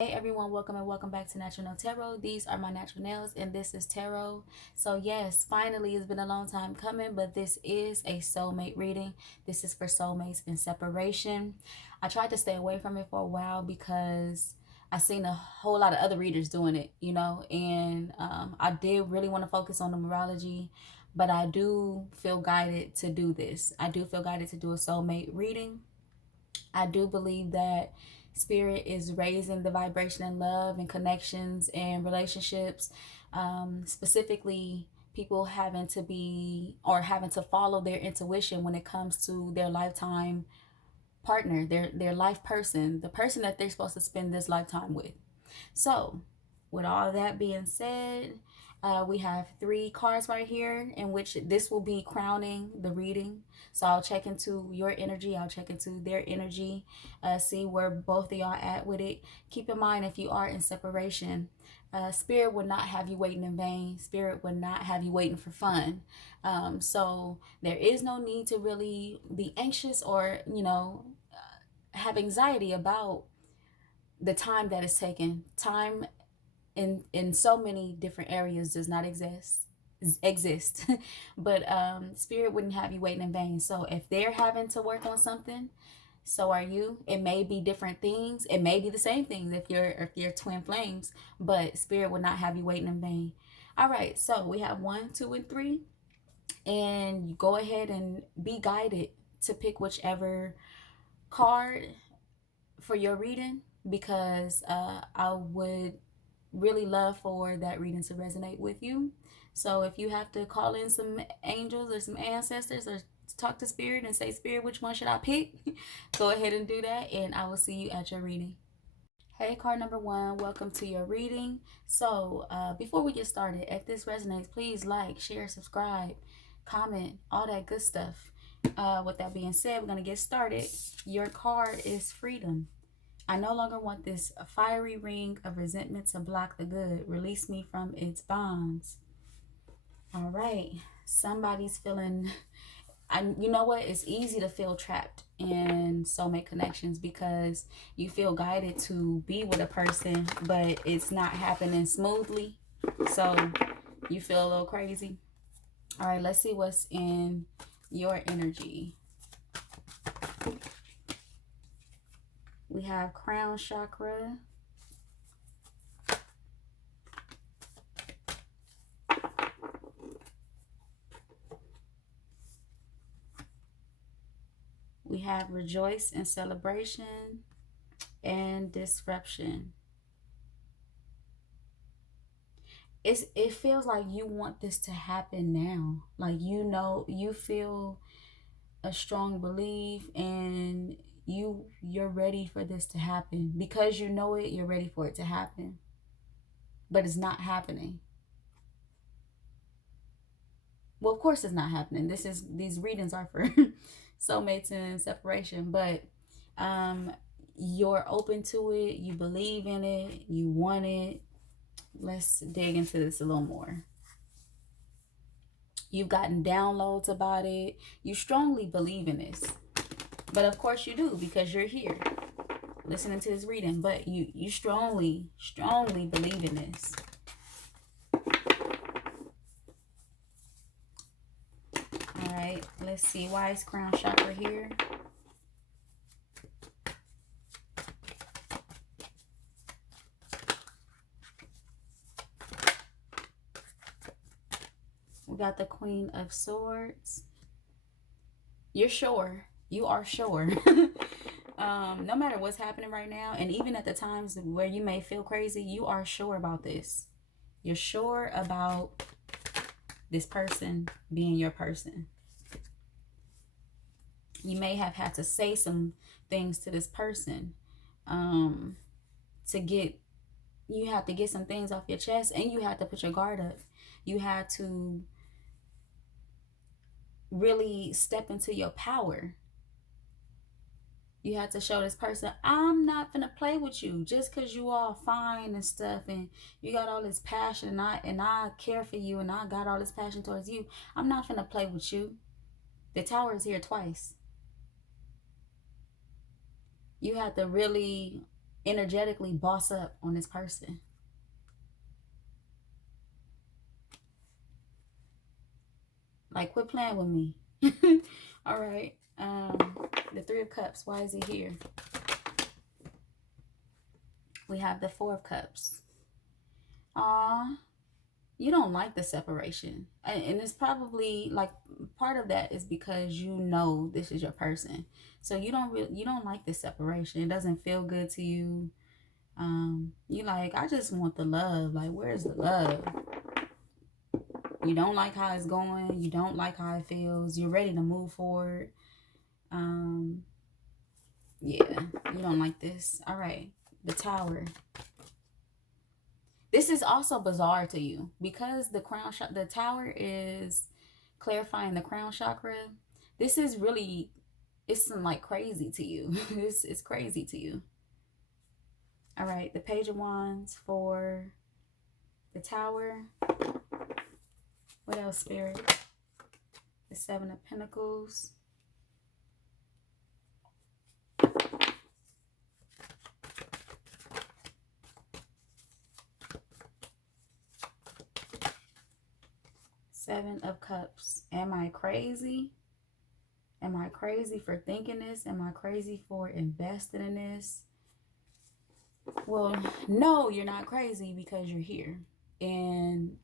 Hey everyone, welcome and welcome back to Natural Nail Tarot. These are my natural nails and this is tarot. So yes, finally it's been a long time coming, but this is a soulmate reading. This is for soulmates in separation. I tried to stay away from it for a while because I seen a whole lot of other readers doing it, and I did really want to focus on numerology, but I do feel guided to do this. I do feel guided to do a soulmate reading. I do believe that spirit is raising the vibration and love and connections and relationships, specifically people having to be or having to follow their intuition when it comes to their lifetime partner, their life person, the person that they're supposed to spend this lifetime with. So with all that being said, we have three cards right here in which this will be crowning the reading. So I'll check into your energy. I'll check into their energy, see where both of y'all at with it. Keep in mind, if you are in separation, Spirit would not have you waiting in vain. Spirit would not have you waiting for fun. So there is no need to really be anxious or, have anxiety about the time that is taken. Time in so many different areas does not exist. But spirit wouldn't have you waiting in vain. So if they're having to work on something, so are you. It may be different things, it may be the same things if you're twin flames, but spirit would not have you waiting in vain. All right, so we have 1, 2, and 3, and you go ahead and be guided to pick whichever card for your reading, because I would really love for that reading to resonate with you. So if you have to call in some angels or some ancestors or talk to spirit and say, Spirit, which one should I pick? Go ahead and do that, and I will see you at your reading. Hey, card number 1, welcome to your reading. So before we get started, if this resonates, please like, share, subscribe, comment, all that good stuff. With that being said, we're going to get started. Your card is freedom. I no longer want this fiery ring of resentment to block the good. Release me from its bonds. All right. Somebody's feeling, you know what? It's easy to feel trapped in soulmate connections because you feel guided to be with a person, but it's not happening smoothly. So you feel a little crazy. All right, let's see what's in your energy. We have crown chakra. We have rejoice and celebration and disruption. It feels like you want this to happen now. Like, you feel a strong belief and you're ready for this to happen. Because you know it, you're ready for it to happen. But it's not happening. Well, of course it's not happening. These readings are for soulmates and separation, but you're open to it, you believe in it, you want it. Let's dig into this a little more. You've gotten downloads about it. You strongly believe in this. But of course you do, because you're here listening to this reading. But you strongly believe in this. All right, let's see. Why is crown chakra here? We got the Queen of Swords. You're sure. You are sure. No matter what's happening right now, and even at the times where you may feel crazy, you are sure about this. You're sure about this person being your person. You may have had to say some things to this person you have to get some things off your chest, and you have to put your guard up. You have to really step into your power. You have to show this person, I'm not gonna play with you just because you all fine and stuff and you got all this passion, and I care for you and I got all this passion towards you. I'm not gonna play with you. The tower is here twice. You have to really energetically boss up on this person. Like, quit playing with me. All right. The Three of Cups. Why is it here? We have the Four of Cups. You don't like the separation, and it's probably like part of that is because you know this is your person, so you don't like this separation. It doesn't feel good to you. You like, I just want the love. Like, where's the love? You don't like how it's going. You don't like how it feels. You're ready to move forward. Yeah, you don't like this. All right, the Tower. This is also bizarre to you because the Tower is clarifying the crown chakra. This is really, it's some like crazy to you. It's crazy to you. All right, the Page of Wands for the Tower. What else, Spirit? The Seven of Pentacles. Seven of Cups. Am I crazy? Am I crazy for thinking this? Am I crazy for investing in this? Well, no, you're not crazy because you're here. And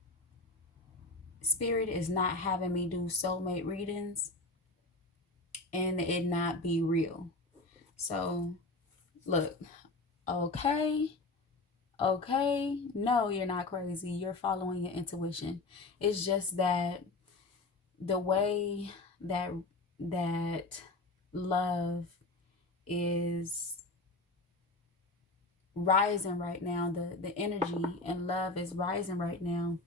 Spirit is not having me do soulmate readings and it not be real. So, look, okay, no, you're not crazy. You're following your intuition. It's just that the way that love is rising right now, the energy and love is rising right now.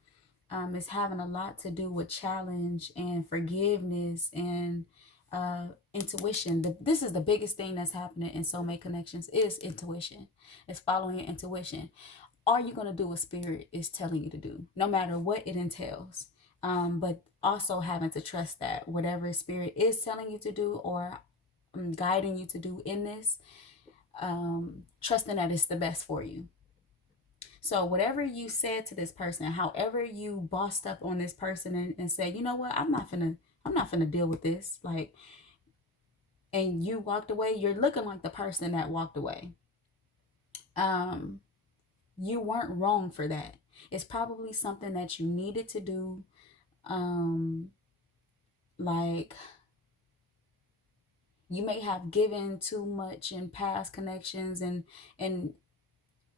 It's having a lot to do with challenge and forgiveness and intuition. This is the biggest thing that's happening in soulmate connections is intuition. It's following your intuition. Are you going to do what Spirit is telling you to do, no matter what it entails? But also having to trust that whatever Spirit is telling you to do or guiding you to do in this, trusting that it's the best for you. So whatever you said to this person, however you bossed up on this person and said, you know what, I'm not gonna deal with this, like, and you walked away, you're looking like the person that walked away. You weren't wrong for that. It's probably something that you needed to do. Like, you may have given too much in past connections and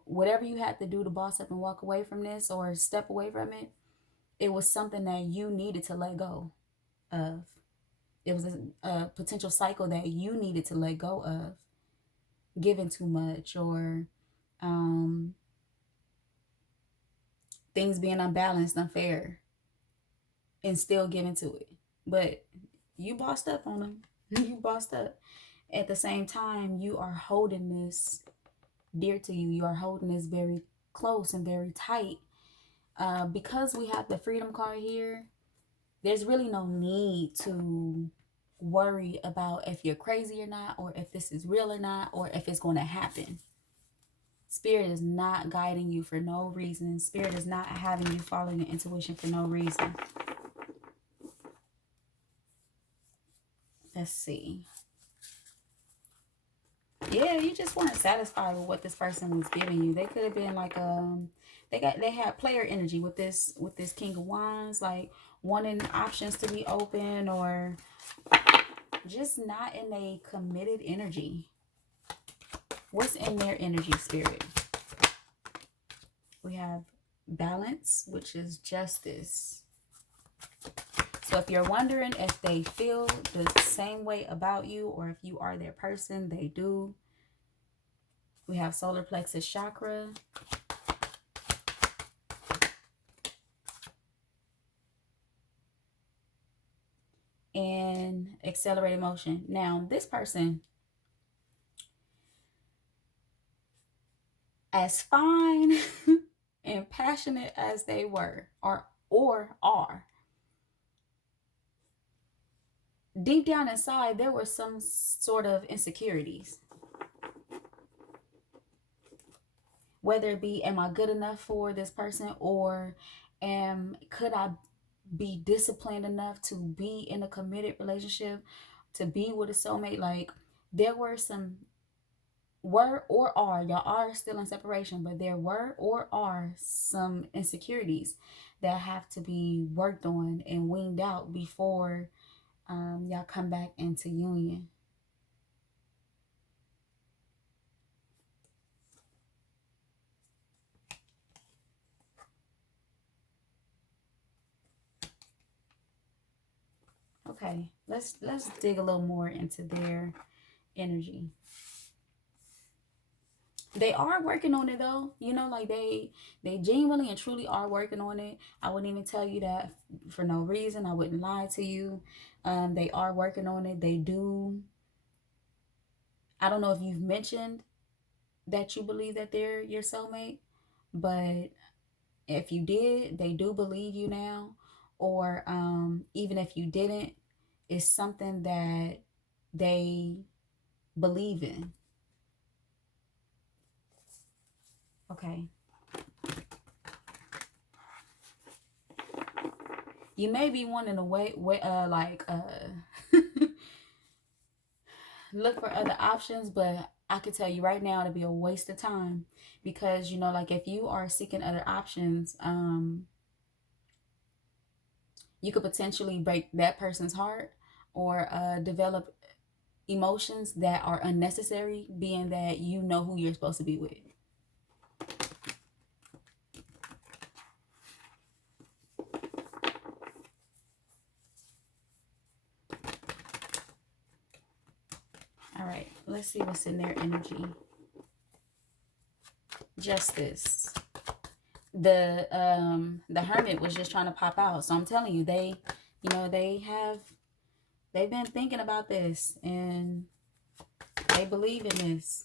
whatever you had to do to boss up and walk away from this or step away from it, it was something that you needed to let go of. It was a potential cycle that you needed to let go of. Giving too much or things being unbalanced, unfair, and still giving to it. But you bossed up on them. You bossed up. At the same time, you are holding this dear to you. You are holding this very close and very tight. Because we have the Freedom card here, there's really no need to worry about if you're crazy or not, or if this is real or not, or if it's going to happen. Spirit is not guiding you for no reason. Spirit is not having you follow your intuition for no reason. Let's see. Yeah, you just weren't satisfied with what this person was giving you. They could have been like they had player energy with this King of Wands, like wanting options to be open or just not in a committed energy. What's in their energy, Spirit? We have balance, which is justice. So if you're wondering if they feel the same way about you or if you are their person, they do. We have solar plexus chakra. And accelerated motion. Now, this person, as fine and passionate as they were or are, deep down inside, there were some sort of insecurities. Whether it be, am I good enough for this person, or could I be disciplined enough to be in a committed relationship, to be with a soulmate? Like, there were some, were or are, y'all are still in separation, but there were or are some insecurities that have to be worked on and weaned out before y'all come back into union. Okay, let's dig a little more into their energy. They are working on it though, you know, like they genuinely and truly are working on it. I wouldn't even tell you that for no reason. I wouldn't lie to you. They are working on it. They do. I don't know if you've mentioned that you believe that they're your soulmate, but if you did, they do believe you now. Or even if you didn't, it's something that they believe in. Okay. You may be wanting to look for other options, but I can tell you right now it'll be a waste of time, because, you know, like, if you are seeking other options, you could potentially break that person's heart, or develop emotions that are unnecessary, being that you know who you're supposed to be with. All right, let's see what's in their energy. Justice. The Hermit was just trying to pop out. So I'm telling you, they've been thinking about this, and they believe in this.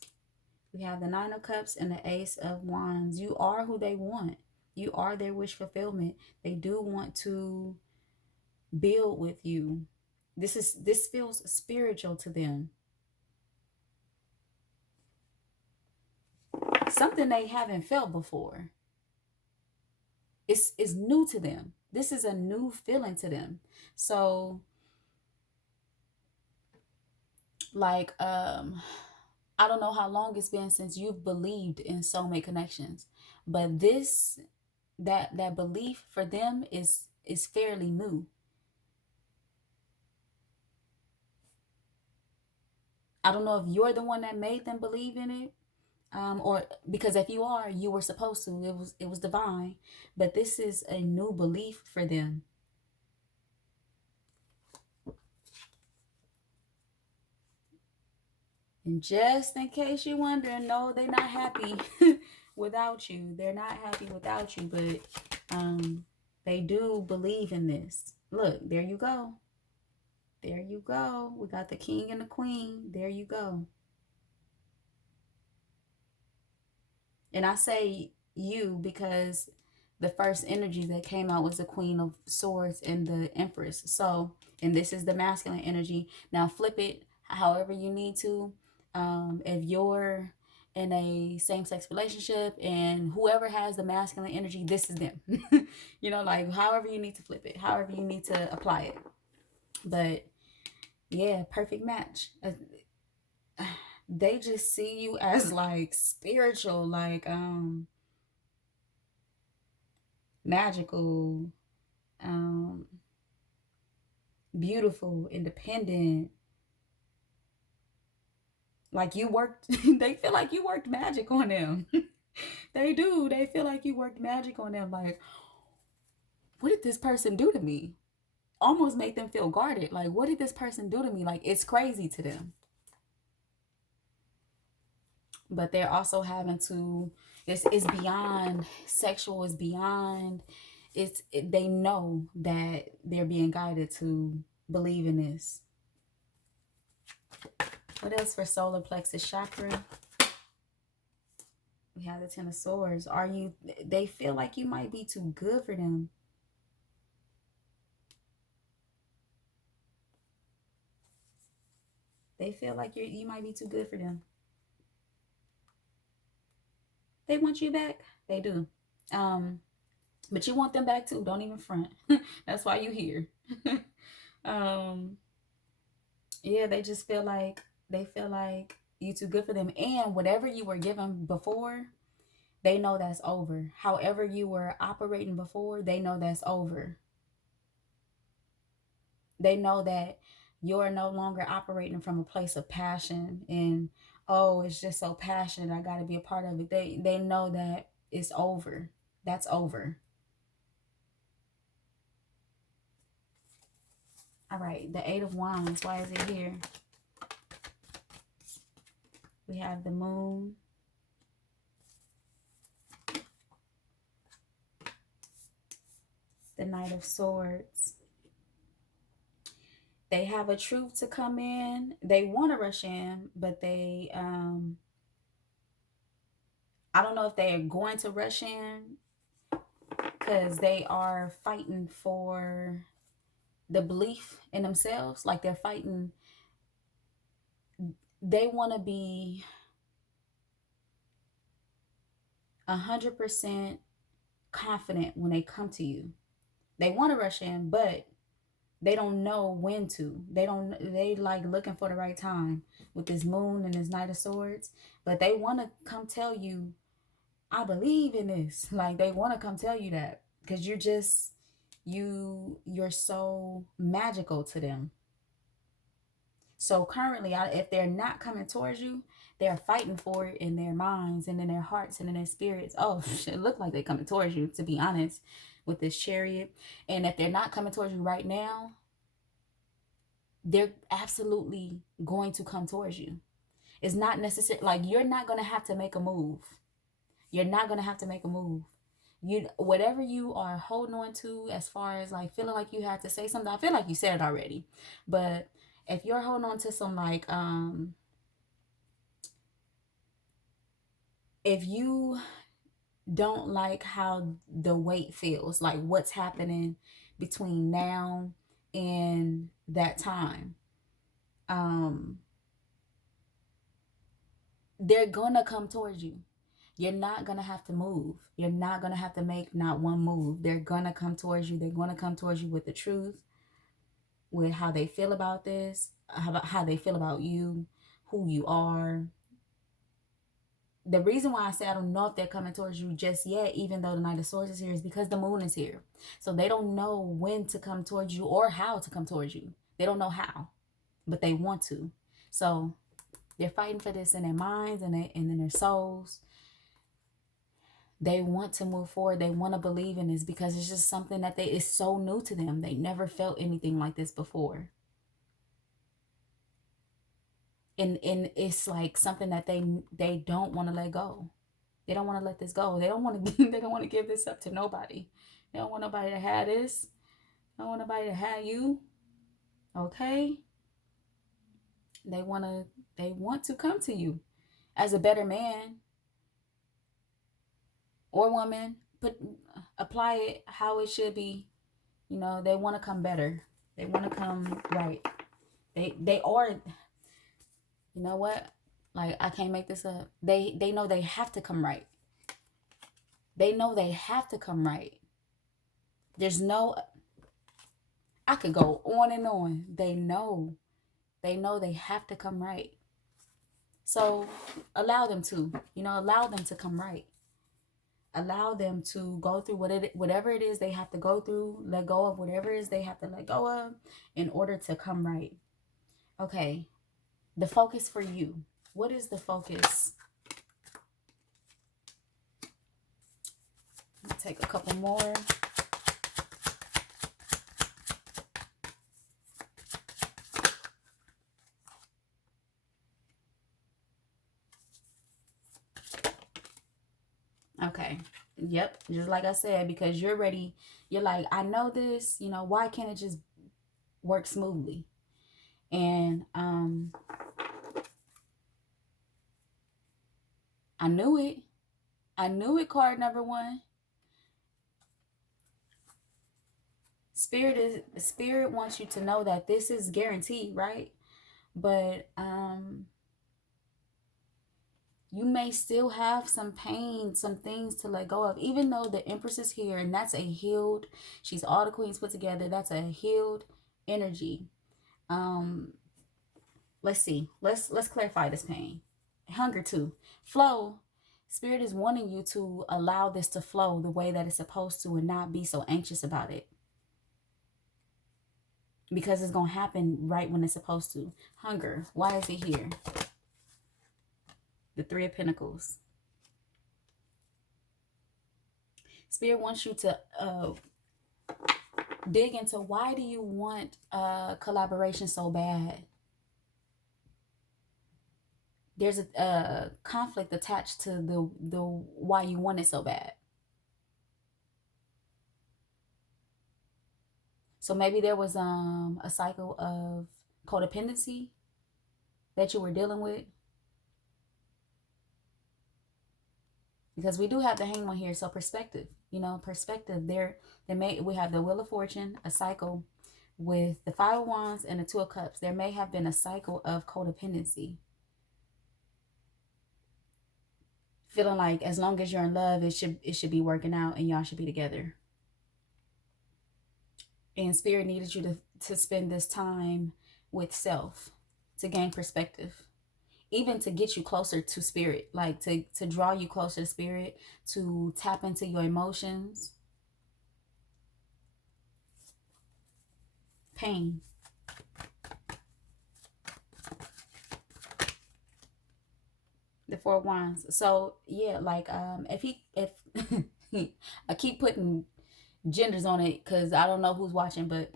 We have the Nine of Cups and the Ace of Wands. You are who they want. You are their wish fulfillment. They do want to build with you. This feels spiritual to them. Something they haven't felt before. It's new to them. This is a new feeling to them. So, like, I don't know how long it's been since you've believed in soulmate connections, but that belief for them is fairly new. I don't know if you're the one that made them believe in it, or because if you are, you were supposed to. It was divine, but this is a new belief for them. And just in case you're wondering, no, they're not happy without you. They're not happy without you, but they do believe in this. Look, there you go. There you go. We got the king and the queen. There you go. And I say you because the first energy that came out was the Queen of Swords and the Empress. So, and this is the masculine energy. Now flip it however you need to. If you're in a same-sex relationship and whoever has the masculine energy, this is them. You know, like, however you need to flip it, however you need to apply it. But yeah, perfect match. They just see you as like spiritual, like magical, um beautiful, independent. Like, you worked they feel like you worked magic on them. They do. They feel like you worked magic on them. Like, what did this person do to me? Almost make them feel guarded. Like, what did this person do to me? Like, it's crazy to them. But they're also having to, it's beyond sexual, it's beyond, they know that they're being guided to believe in this. What else for solar plexus chakra? We have the Ten of Swords. They feel like you might be too good for them. They feel like you might be too good for them. They want you back. They do. But you want them back too. Don't even front. That's why you here. um, yeah, they feel like you too good for them. And whatever you were given before, they know that's over. However you were operating before, they know that's over. They know that you're no longer operating from a place of passion and, oh, it's just so passionate, I got to be a part of it. They know that it's over. That's over. All right, the Eight of Wands. Why is it here? We have the Moon, the Knight of Swords. They have a truth to come in. They want to rush in, but they, I don't know if they are going to rush in because they are fighting for the belief in themselves. Like they're fighting. They want to be 100% confident when they come to you. They want to rush in, but they don't know when to. They like looking for the right time with this Moon and this Knight of Swords. But they want to come tell you, I believe in this. Like they want to come tell you that because you're so magical to them. So currently, if they're not coming towards you, they're fighting for it in their minds and in their hearts and in their spirits. Oh, it look like they're coming towards you, to be honest, with this Chariot. And if they're not coming towards you right now, they're absolutely going to come towards you. It's not necessary. Like you're not going to have to make a move. You're not going to have to make a move. Whatever you are holding on to as far as like feeling like you had to say something, I feel like you said it already. But if you're holding on to some like if you don't like how the weight feels, like what's happening between now and that time, they're gonna come towards you. You're not gonna have to move. You're not gonna have to make not one move. They're gonna come towards you. They're gonna come towards you with the truth, with how they feel about this, how they feel about you, who you are. The reason why I say I don't know if they're coming towards you just yet, even though the Knight of Swords is here, is because the Moon is here. So they don't know when to come towards you or how to come towards you. They don't know how, but they want to. So they're fighting for this in their minds and in their souls. They want to move forward. They want to believe in this because it's just something that is so new to them. They never felt anything like this before. And it's like something that they don't want to let go. They don't want to let this go. They don't want to they don't want to give this up to nobody. They don't want nobody to have this. They don't want nobody to have you. Okay? They want to come to you as a better man or woman. Apply it how it should be. You know, they want to come better. They want to come right. They are, you know what? Like, I can't make this up. They know they have to come right. They know they have to come right. There's no, I could go on and on. They know they have to come right. So allow them to, allow them to come right. Allow them to go through whatever it is they have to go through, let go of whatever it is they have to let go of in order to come right. Okay, the focus for you. What is the focus? Let me take a couple more. Okay. Yep. Just like I said, because you're ready. You're like, I know this, why can't it just work smoothly? And I knew it. I knew it, card number 1. Spirit wants you to know that this is guaranteed, right? But You may still have some pain, some things to let go of, even though the Empress is here and that's a healed, she's all the queens put together. That's a healed energy. Um, let's see. Let's clarify this pain. Hunger too. Flow. Spirit is wanting you to allow this to flow the way that it's supposed to and not be so anxious about it. Because it's going to happen right when it's supposed to. Hunger. Why is it here? The Three of Pentacles. Spirit wants you to dig into, why do you want collaboration so bad? There's a conflict attached to the why you want it so bad. So maybe there was a cycle of codependency that you were dealing with. Because we do have the Hangman here, so perspective, perspective. We have the Wheel of Fortune, a cycle with the Five of Wands and the Two of Cups. There may have been a cycle of codependency. Feeling like as long as you're in love, it should be working out and y'all should be together. And Spirit needed you to spend this time with self to gain perspective. Even to get you closer to Spirit, like to draw you closer to Spirit, to tap into your emotions. Pain. The Four of Wands. So yeah, like if I keep putting genders on it because I don't know who's watching, but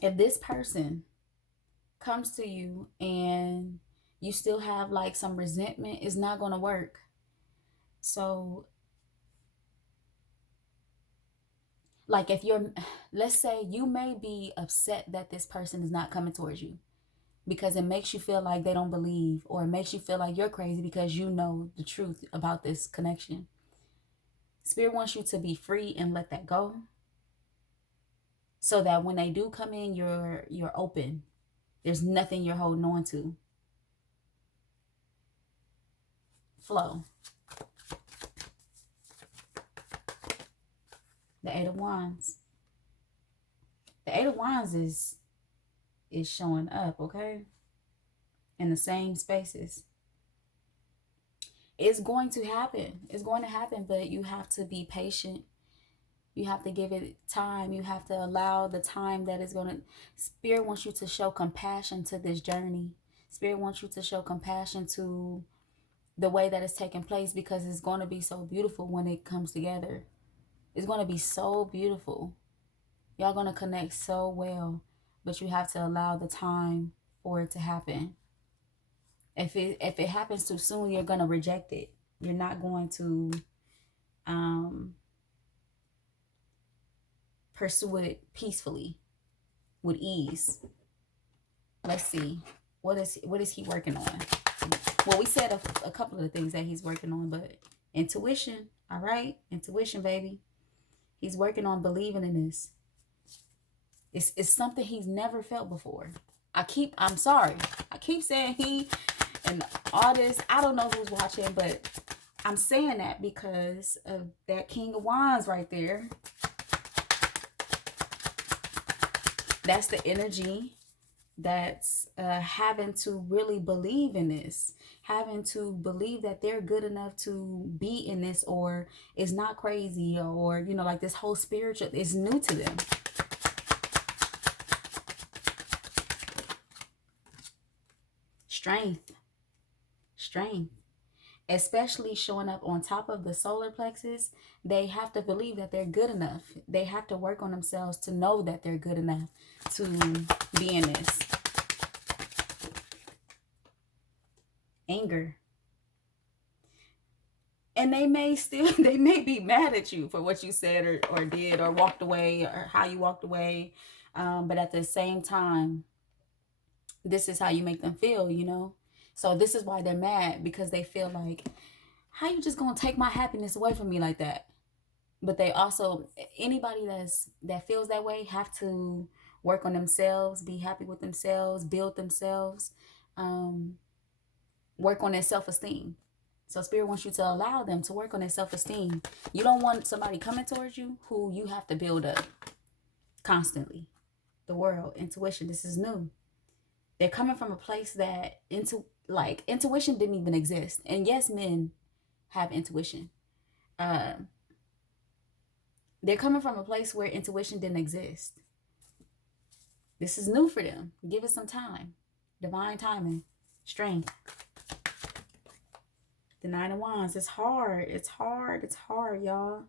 if this person comes to you and you still have like some resentment, it's not going to work. So like let's say you may be upset that this person is not coming towards you because it makes you feel like they don't believe, or it makes you feel like you're crazy because you know the truth about this connection. Spirit wants you to be free and let that go, so that when they do come in, you're open. There's nothing you're holding on to. Flow. The Eight of Wands. The Eight of Wands is showing up, okay? In the same spaces. It's going to happen. It's going to happen, but you have to be patient. You have to give it time. You have to allow the time that is going to... Spirit wants you to show compassion to this journey. Spirit wants you to show compassion to the way that it's taking place, because it's going to be so beautiful when it comes together. It's going to be so beautiful. Y'all going to connect so well, but you have to allow the time for it to happen. If it happens too soon, you're going to reject it. You're not going to pursue it peacefully, with ease. Let's see. What is he working on? Well, we said a couple of the things that he's working on, but intuition, all right? Intuition, baby. He's working on believing in this. It's something he's never felt before. I'm sorry. I keep saying he and all this. I don't know who's watching, but I'm saying that because of that King of Wands right there. That's the energy that's having to really believe in this, having to believe that they're good enough to be in this, or it's not crazy, or like this whole spiritual is new to them. Strength, especially showing up on top of the solar plexus. They have to believe that they're good enough. They have to work on themselves to know that they're good enough to be in this. Anger. And they may be mad at you for what you said or did or walked away, or how you walked away. But at the same time, this is how you make them feel, So this is why they're mad, because they feel like, how you just gonna take my happiness away from me like that? But they also, anybody that feels that way have to work on themselves, be happy with themselves, build themselves. work on their self-esteem. So Spirit wants you to allow them to work on their self-esteem. You don't want somebody coming towards you who you have to build up constantly. The world, intuition, this is new. They're coming from a place that intuition didn't even exist. And yes, men have intuition. They're coming from a place where intuition didn't exist. This is new for them. Give it some time. Divine timing, strength. The Nine of Wands. It's hard. It's hard. It's hard, y'all.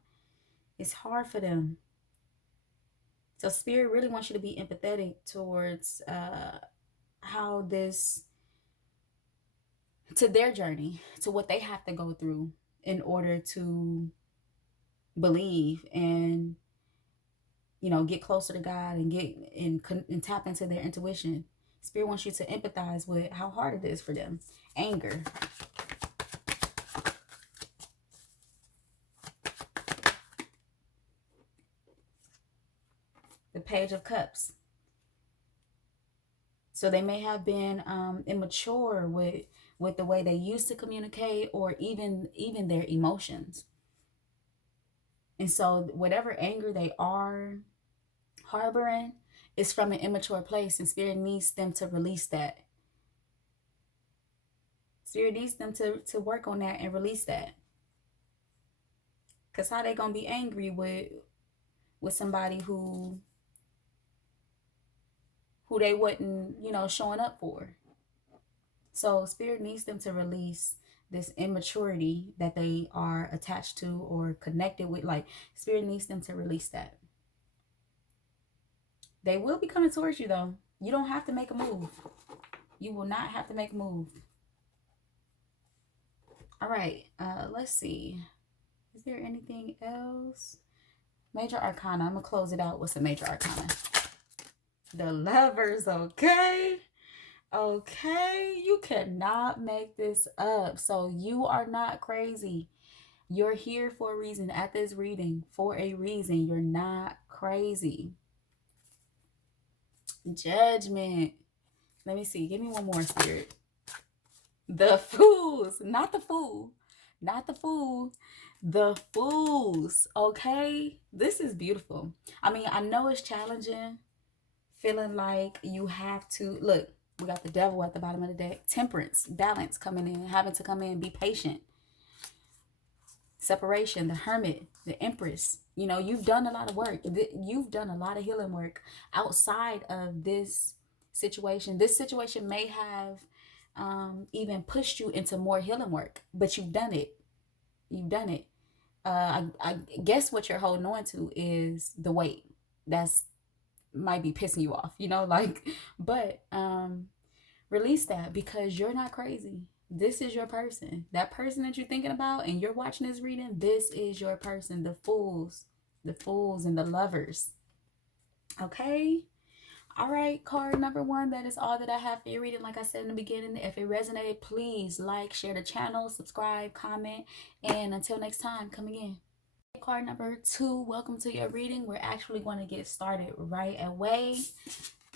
It's hard for them. So Spirit really wants you to be empathetic towards how this, to their journey, to what they have to go through in order to believe and, you know, get closer to God and and tap into their intuition. Spirit wants you to empathize with how hard it is for them. Anger. The Page of Cups. So they may have been immature with the way they used to communicate, or even their emotions. And so whatever anger they are harboring is from an immature place, and Spirit needs them to release that. Spirit needs them to work on that and release that. Because how they gonna be angry with somebody who they wasn't, you know, showing up for? So Spirit needs them to release this immaturity that they are attached to or connected with. Like, Spirit needs them to release that. They will be coming towards you, though. You don't have to make a move. You will not have to make a move. All right. Let's see. Is there anything else? Major Arcana. I'm going to close it out with some Major Arcana. The Lovers, okay? Okay, you cannot make this up. So you are not crazy. You're here for a reason at this reading. For a reason. You're not crazy. Judgment. Let me see. Give me one more, Spirit. The Fools. Not the Fool. Not the Fool. The Fools. Okay? This is beautiful. I mean, I know it's challenging. Feeling like you have to, look, we got the Devil at the bottom of the deck. Temperance, balance coming in, having to come in, be patient. Separation, the Hermit, the Empress. You know, you've done a lot of work. You've done a lot of healing work outside of this situation. This situation may have even pushed you into more healing work, but you've done it. You've done it. I guess what you're holding on to is the weight. That's might be pissing you off, you know, like, but release that, because you're not crazy. This is your person. That person that you're thinking about and you're watching this reading, this is your person. The Fools and the Lovers. Okay. All right, card number 1, that is all that I have for your reading. Like I said in the beginning, if it resonated, please like, share the channel, subscribe, comment, and until next time, come again. Card number 2, welcome to your reading. We're actually going to get started right away.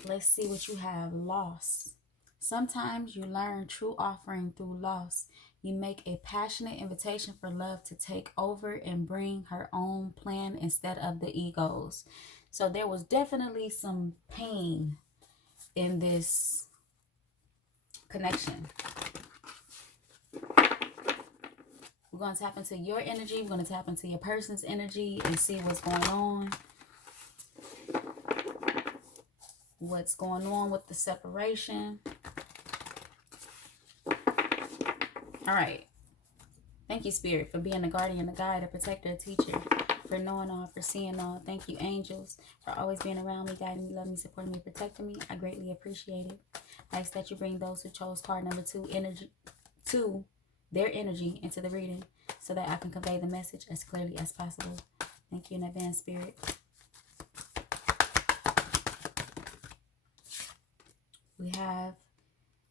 Let's see what you have. Loss. Sometimes you learn true offering through loss. You make a passionate invitation for love to take over and bring her own plan instead of the egos. So there was definitely some pain in this connection. We're going to tap into your energy. We're going to tap into your person's energy and see what's going on. What's going on with the separation. All right. Thank you, Spirit, for being a guardian, a guide, a protector, a teacher, for knowing all, for seeing all. Thank you, angels, for always being around me, guiding me, loving me, supporting me, protecting me. I greatly appreciate it. I ask that you bring those who chose card number 2 energy to their energy into the reading so that I can convey the message as clearly as possible. Thank you in advance, Spirit. We have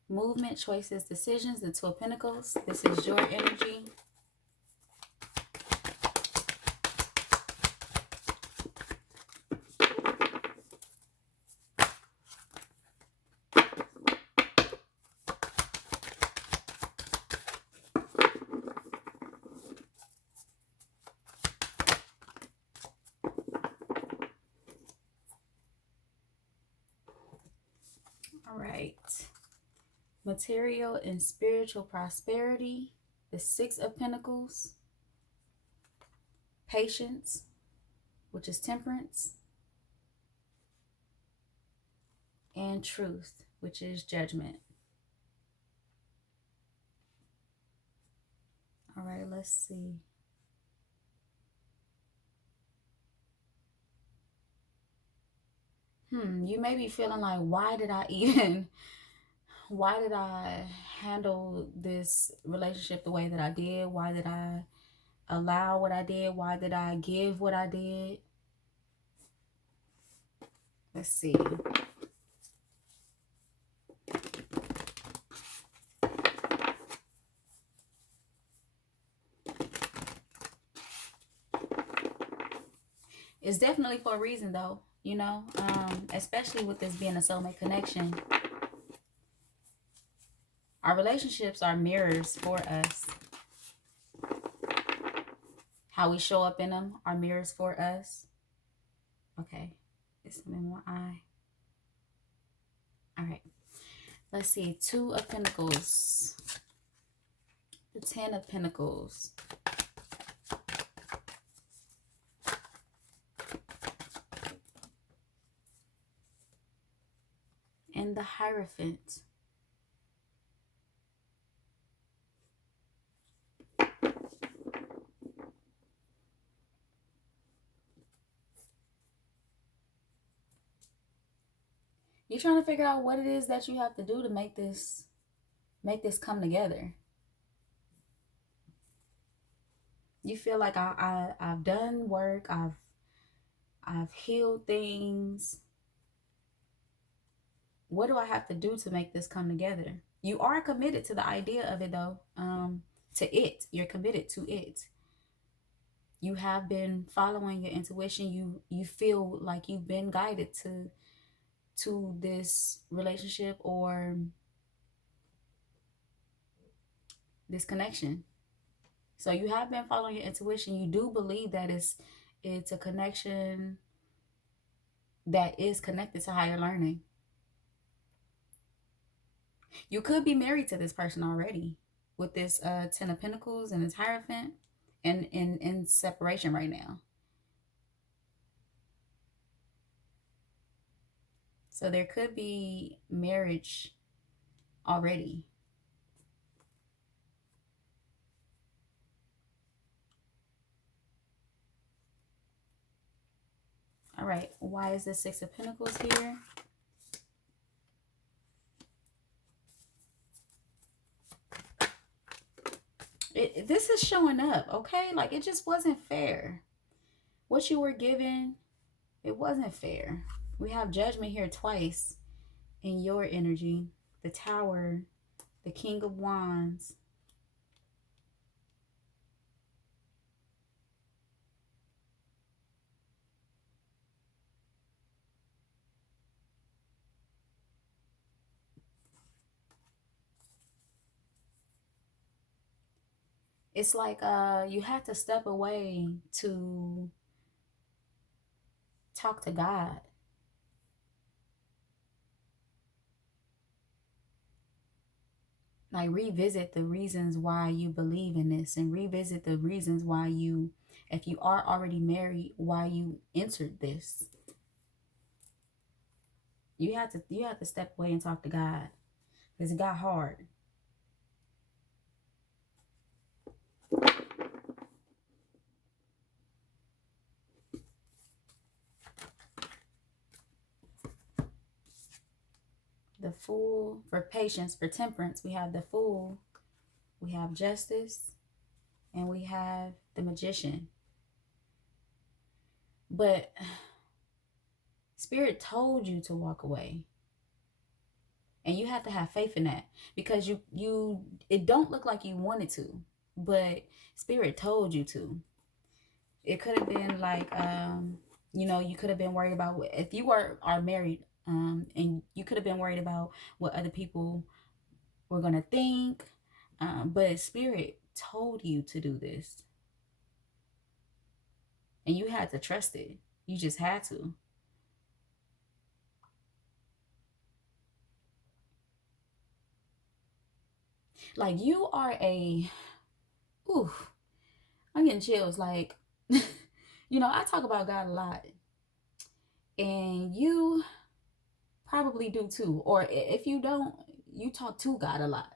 movement, choices, decisions, the 2 of Pentacles. This is your energy. All right. Material and spiritual prosperity, the Six of Pentacles, patience, which is temperance, and truth, which is judgment. All right, let's see. You may be feeling like, why did I handle this relationship the way that I did? Why did I allow what I did? Why did I give what I did? Let's see. It's definitely for a reason, though, you know, especially with this being a soulmate connection. Our relationships are mirrors for us. How we show up in them are mirrors for us. Okay, it's in one eye. All right, let's see. Two of Pentacles, the Ten of Pentacles, and the Hierophant. You're trying to figure out what it is that you have to do to make this come together. You feel like I've done work, I've healed things. What do I have to do to make this come together? You are committed to the idea of it, though. To it. You're committed to it. You have been following your intuition. You feel like you've been guided to this relationship or this connection. So you have been following your intuition. You do believe that it's a connection that is connected to higher learning. You could be married to this person already with this Ten of Pentacles and this Hierophant and in separation right now. So there could be marriage already. All right, why is the Six of Pentacles here? This is showing up, okay? Like, it just wasn't fair. What you were given, it wasn't fair. We have Judgment here twice in your energy. The Tower, the King of Wands. It's like you had to step away to talk to God. Like, revisit the reasons why you believe in this, and revisit the reasons why you, if you are already married, why you entered this. You have to step away and talk to God, because it got hard. The Fool. For patience, for temperance, we have the Fool, we have Justice, and we have the Magician. But Spirit told you to walk away. And you have to have faith in that, because it don't look like you wanted to, but Spirit told you to. It could have been like, you could have been worried about if you are married, and you could have been worried about what other people were going to think. But Spirit told you to do this. And you had to trust it. You just had to. Like you are a, ooh, I'm getting chills. Like, you know, I talk about God a lot, and you probably do too. Or if you don't, you talk to God a lot.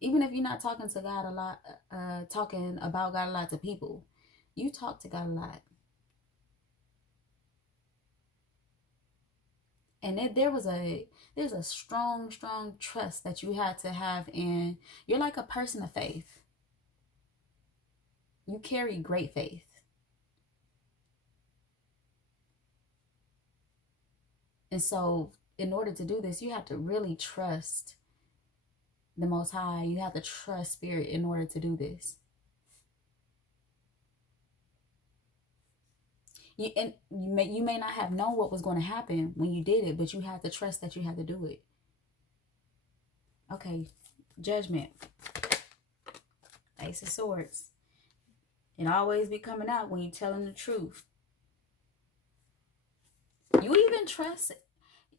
Even if you're not talking to God a lot, talking about God a lot to people, you talk to God a lot. And there's a strong trust that you had to have in. You're like a person of faith. You carry great faith. And so in order to do this, you have to really trust the Most High. You have to trust Spirit in order to do this. You may not have known what was going to happen when you did it, but you had to trust that you had to do it. Okay, Judgment. Ace of Swords. It always be coming out when you're telling the truth. You even trust,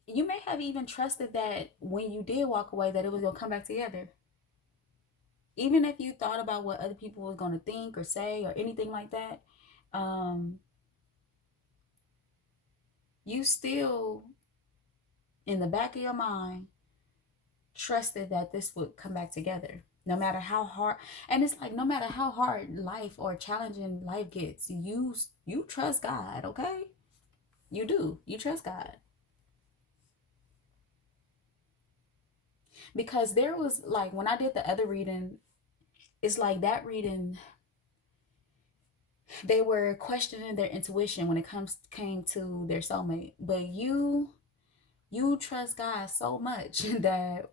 you may have even trusted that when you did walk away that it was going to come back together. Even if you thought about what other people were going to think or say or anything like that, you still, in the back of your mind, trusted that this would come back together. No matter how hard, and it's like no matter how hard life or challenging life gets, you trust God, okay? You do. You trust God. Because there was like when I did the other reading, it's like that reading, they were questioning their intuition when it came to their soulmate. But you trust God so much that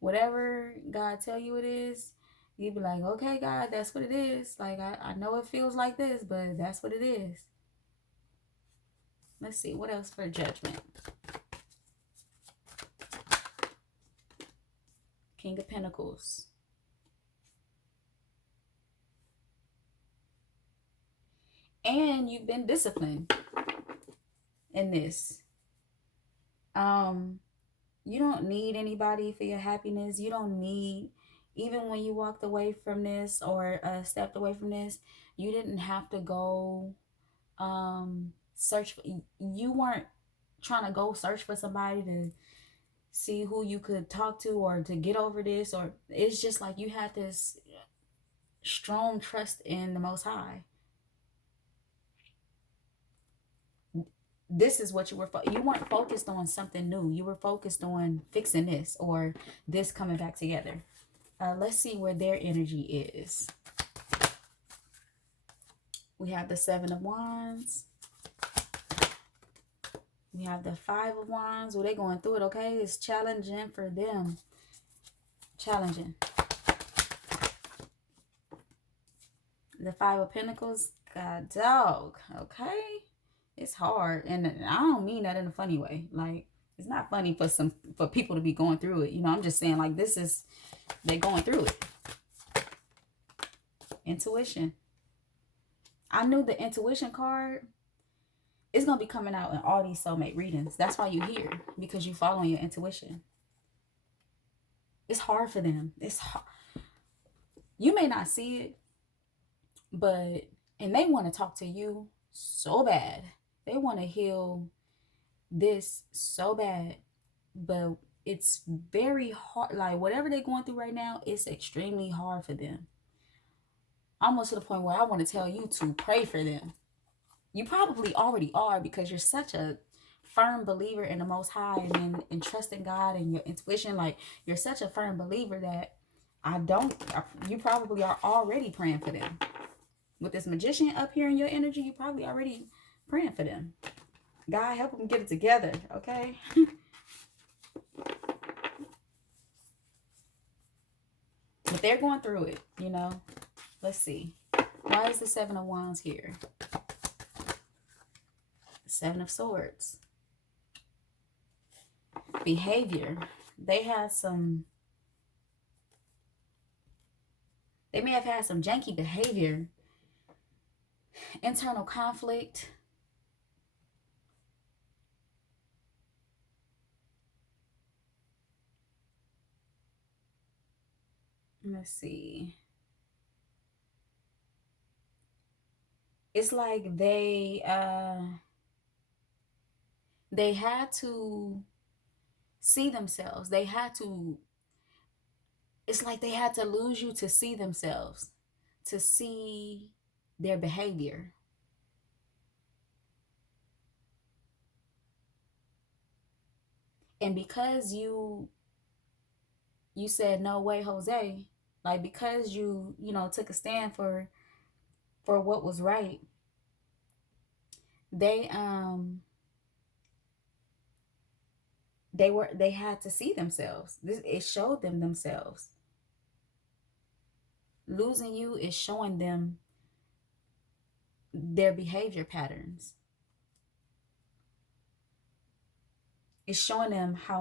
whatever God tell you it is, you be like, okay, God, that's what it is. Like I know it feels like this, but that's what it is. Let's see what else for Judgment. King of Pentacles. And you've been disciplined in this. You don't need anybody for your happiness. You don't need, even when you walked away from this or stepped away from this, you didn't have to go search for, you weren't trying to go search for somebody to see who you could talk to or to get over this, or it's just like you had this strong trust in the Most High. This is what you weren't focused on something new. You were focused on fixing this or this coming back together. Let's see where their energy is. We have the Seven of Wands. We have the Five of Wands. Well, they're going through it, okay? It's challenging for them. Challenging. The Five of Pentacles. God dog, okay? It's hard, and I don't mean that in a funny way. Like, it's not funny for people to be going through it. You know, I'm just saying, like, they're going through it. Intuition. I knew the intuition card is going to be coming out in all these soulmate readings. That's why you're here, because you're following your intuition. It's hard for them. It's hard. You may not see it, and they want to talk to you so bad. They want to heal this so bad, but it's very hard. Like, whatever they're going through right now, it's extremely hard for them. Almost to the point where I want to tell you to pray for them. You probably already are, because you're such a firm believer in the Most High and in trusting God and your intuition. Like, you're such a firm believer that you probably are already praying for them. With this Magician up here in your energy, you probably already praying for them. God, help them get it together, okay? But they're going through it, you know. Let's see. Why is the Seven of Wands here? Seven of Swords. Behavior. They may have had some janky behavior. Internal conflict. Let's see. It's like they had to see themselves. They had to, it's like they had to lose you to see themselves, to see their behavior. And because you said no way, Jose, like because you took a stand for what was right, they they had to see themselves. It showed them themselves. Losing you is showing them their behavior patterns. It's showing them how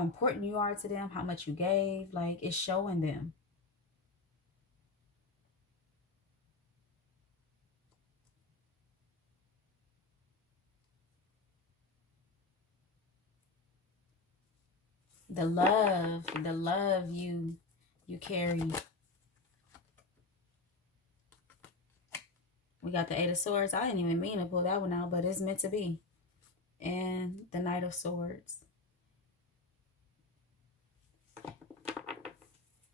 important you are to them, how much you gave. Like, it's showing them. The love you carry. We got the Eight of Swords. I didn't even mean to pull that one out, but it's meant to be. And the Knight of Swords.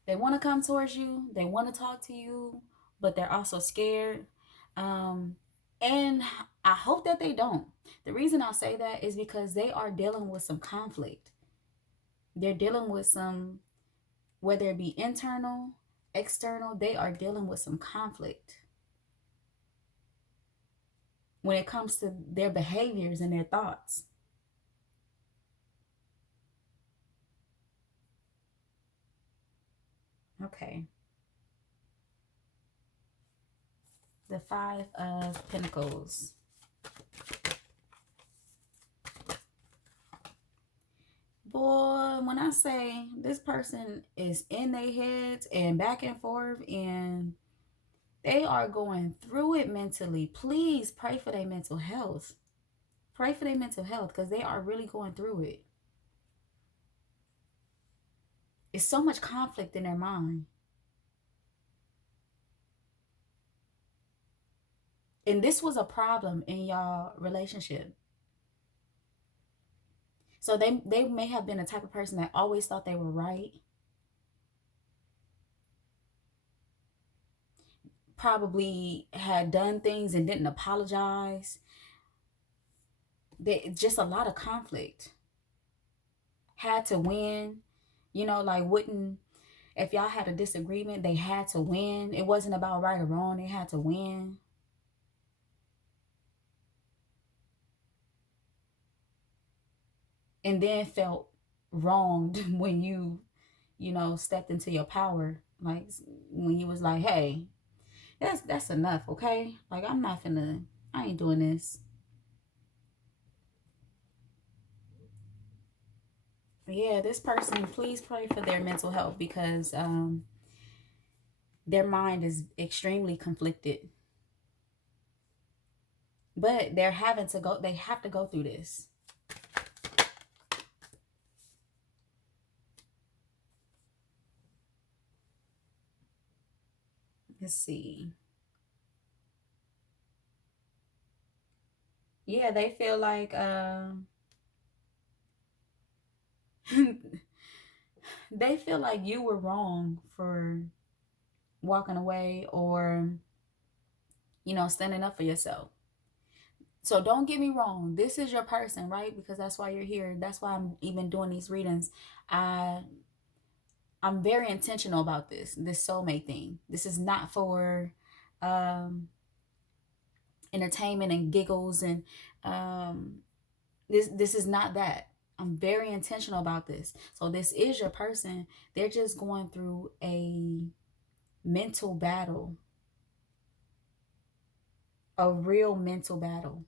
They want to come towards you. They want to talk to you, but they're also scared. And I hope that they don't. The reason I say that is because they are dealing with some conflict. They're dealing with some, whether it be internal, external, they are dealing with some conflict when it comes to their behaviors and their thoughts. Okay. The Five of Pentacles. Boy, when I say this person is in their heads and back and forth and they are going through it mentally, please pray for their mental health. Pray for their mental health because they are really going through it. It's so much conflict in their mind. And this was a problem in y'all relationship. So they may have been the type of person that always thought they were right. Probably had done things and didn't apologize. Just a lot of conflict. Had to win. Like wouldn't, if y'all had a disagreement, they had to win. It wasn't about right or wrong. They had to win. And then felt wronged when you stepped into your power. Like when you was like, hey, that's enough, okay? Like I ain't doing this. Yeah, this person, please pray for their mental health because their mind is extremely conflicted. But they have to go through this. Let's see. Yeah, they feel like they feel like you were wrong for walking away or standing up for yourself. So don't get me wrong, this is your person, right? Because that's why you're here. That's why I'm even doing these readings. I'm very intentional about this soulmate thing. This is not for entertainment and giggles and this is not that. I'm very intentional about this. So this is your person. They're just going through a mental battle. A real mental battle.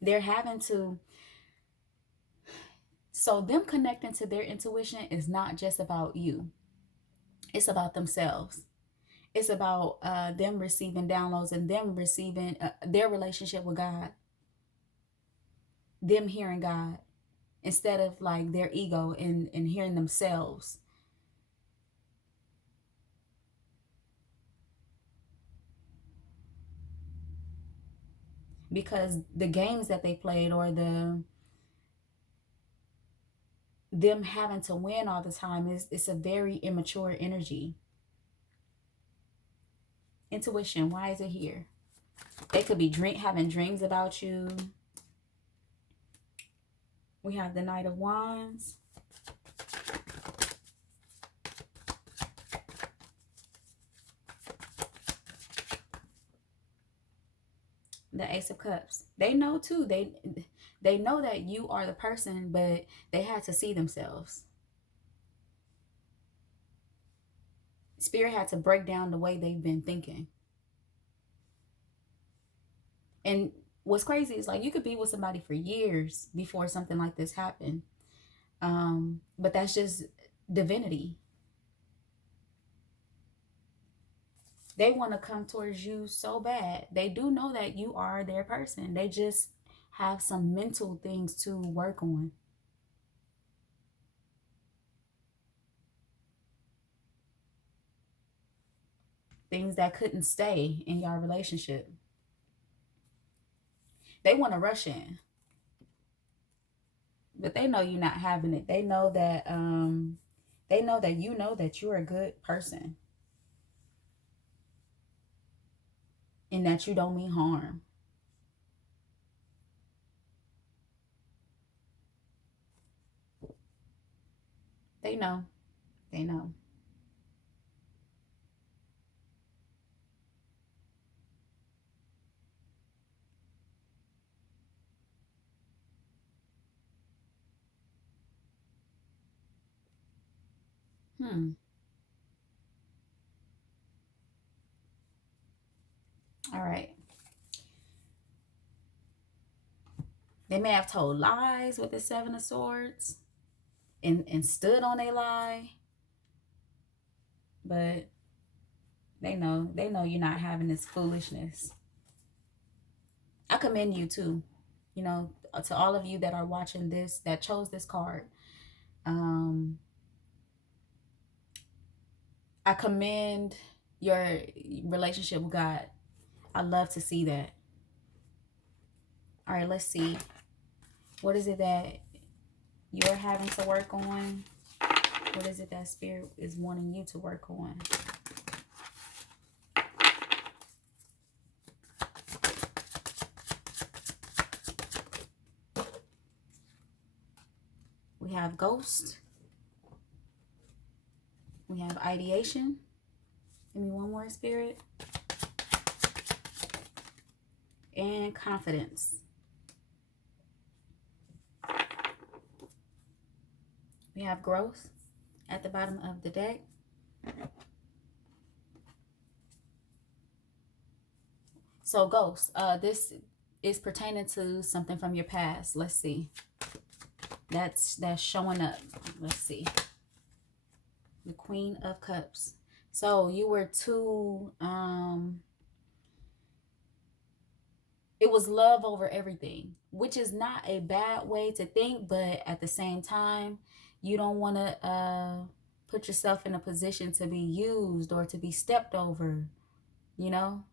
They're having to, so them connecting to their intuition is not just about you. It's about themselves. It's about them receiving downloads and them receiving their relationship with God. them hearing God instead of like their ego and hearing themselves. Because the games that they played, or them having to win all the time, it's a very immature energy. Intuition, why is it here? They could be having dreams about you. We have the Knight of Wands. The Ace of Cups. They know too. They know that you are the person, but they had to see themselves. Spirit had to break down the way they've been thinking. And what's crazy is, like, you could be with somebody for years before something like this happened. But that's just divinity. They want to come towards you so bad. They do know that you are their person. They just have some mental things to work on. Things that couldn't stay in your relationship. They want to rush in. But they know you're not having it. They know that you know that you're a good person. And that you don't mean harm. They know. They know. All right. They may have told lies with the Seven of Swords and stood on a lie. But they know you're not having this foolishness. I commend you too. You know, to all of you that are watching this, that chose this card. I commend your relationship with God. I love to see that. All right, let's see. What is it that you're having to work on? What is it that Spirit is wanting you to work on? We have Ghost. We have Ideation. Give me one more, Spirit. And Confidence. We have Growth at the bottom of the deck. So Ghost, this is pertaining to something from your past. Let's see. That's showing up. Let's see. The Queen of Cups. So you were too it was love over everything, which is not a bad way to think, but at the same time, you don't want to put yourself in a position to be used or to be stepped over, you know?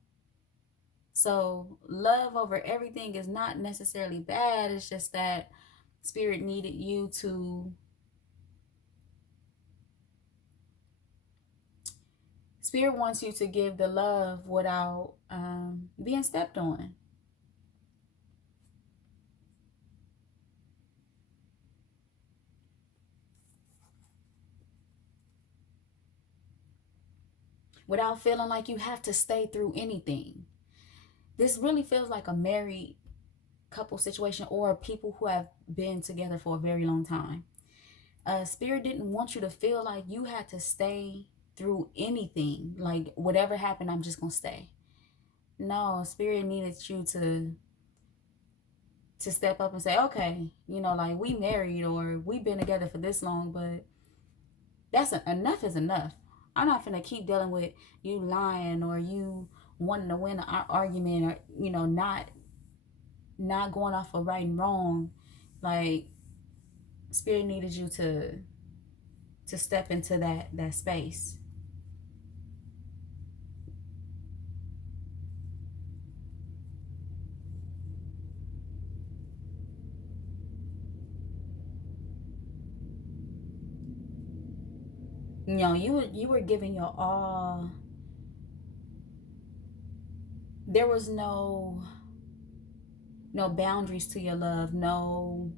So love over everything is not necessarily bad. It's just that Spirit needed you to Spirit wants you to give the love without being stepped on. Without feeling like you have to stay through anything. This really feels like a married couple situation, or people who have been together for a very long time. Spirit didn't want you to feel like you had to stay through anything. Like, whatever happened, I'm just gonna stay. No, Spirit needed you to step up and say, okay, you know, like, we married or we've been together for this long, but enough is enough. I'm not gonna keep dealing with you lying or you wanting to win an argument, or, you know, not going off of right and wrong Like, Spirit needed you to step into that space. You know, you were giving your all. There was no boundaries to your love. No,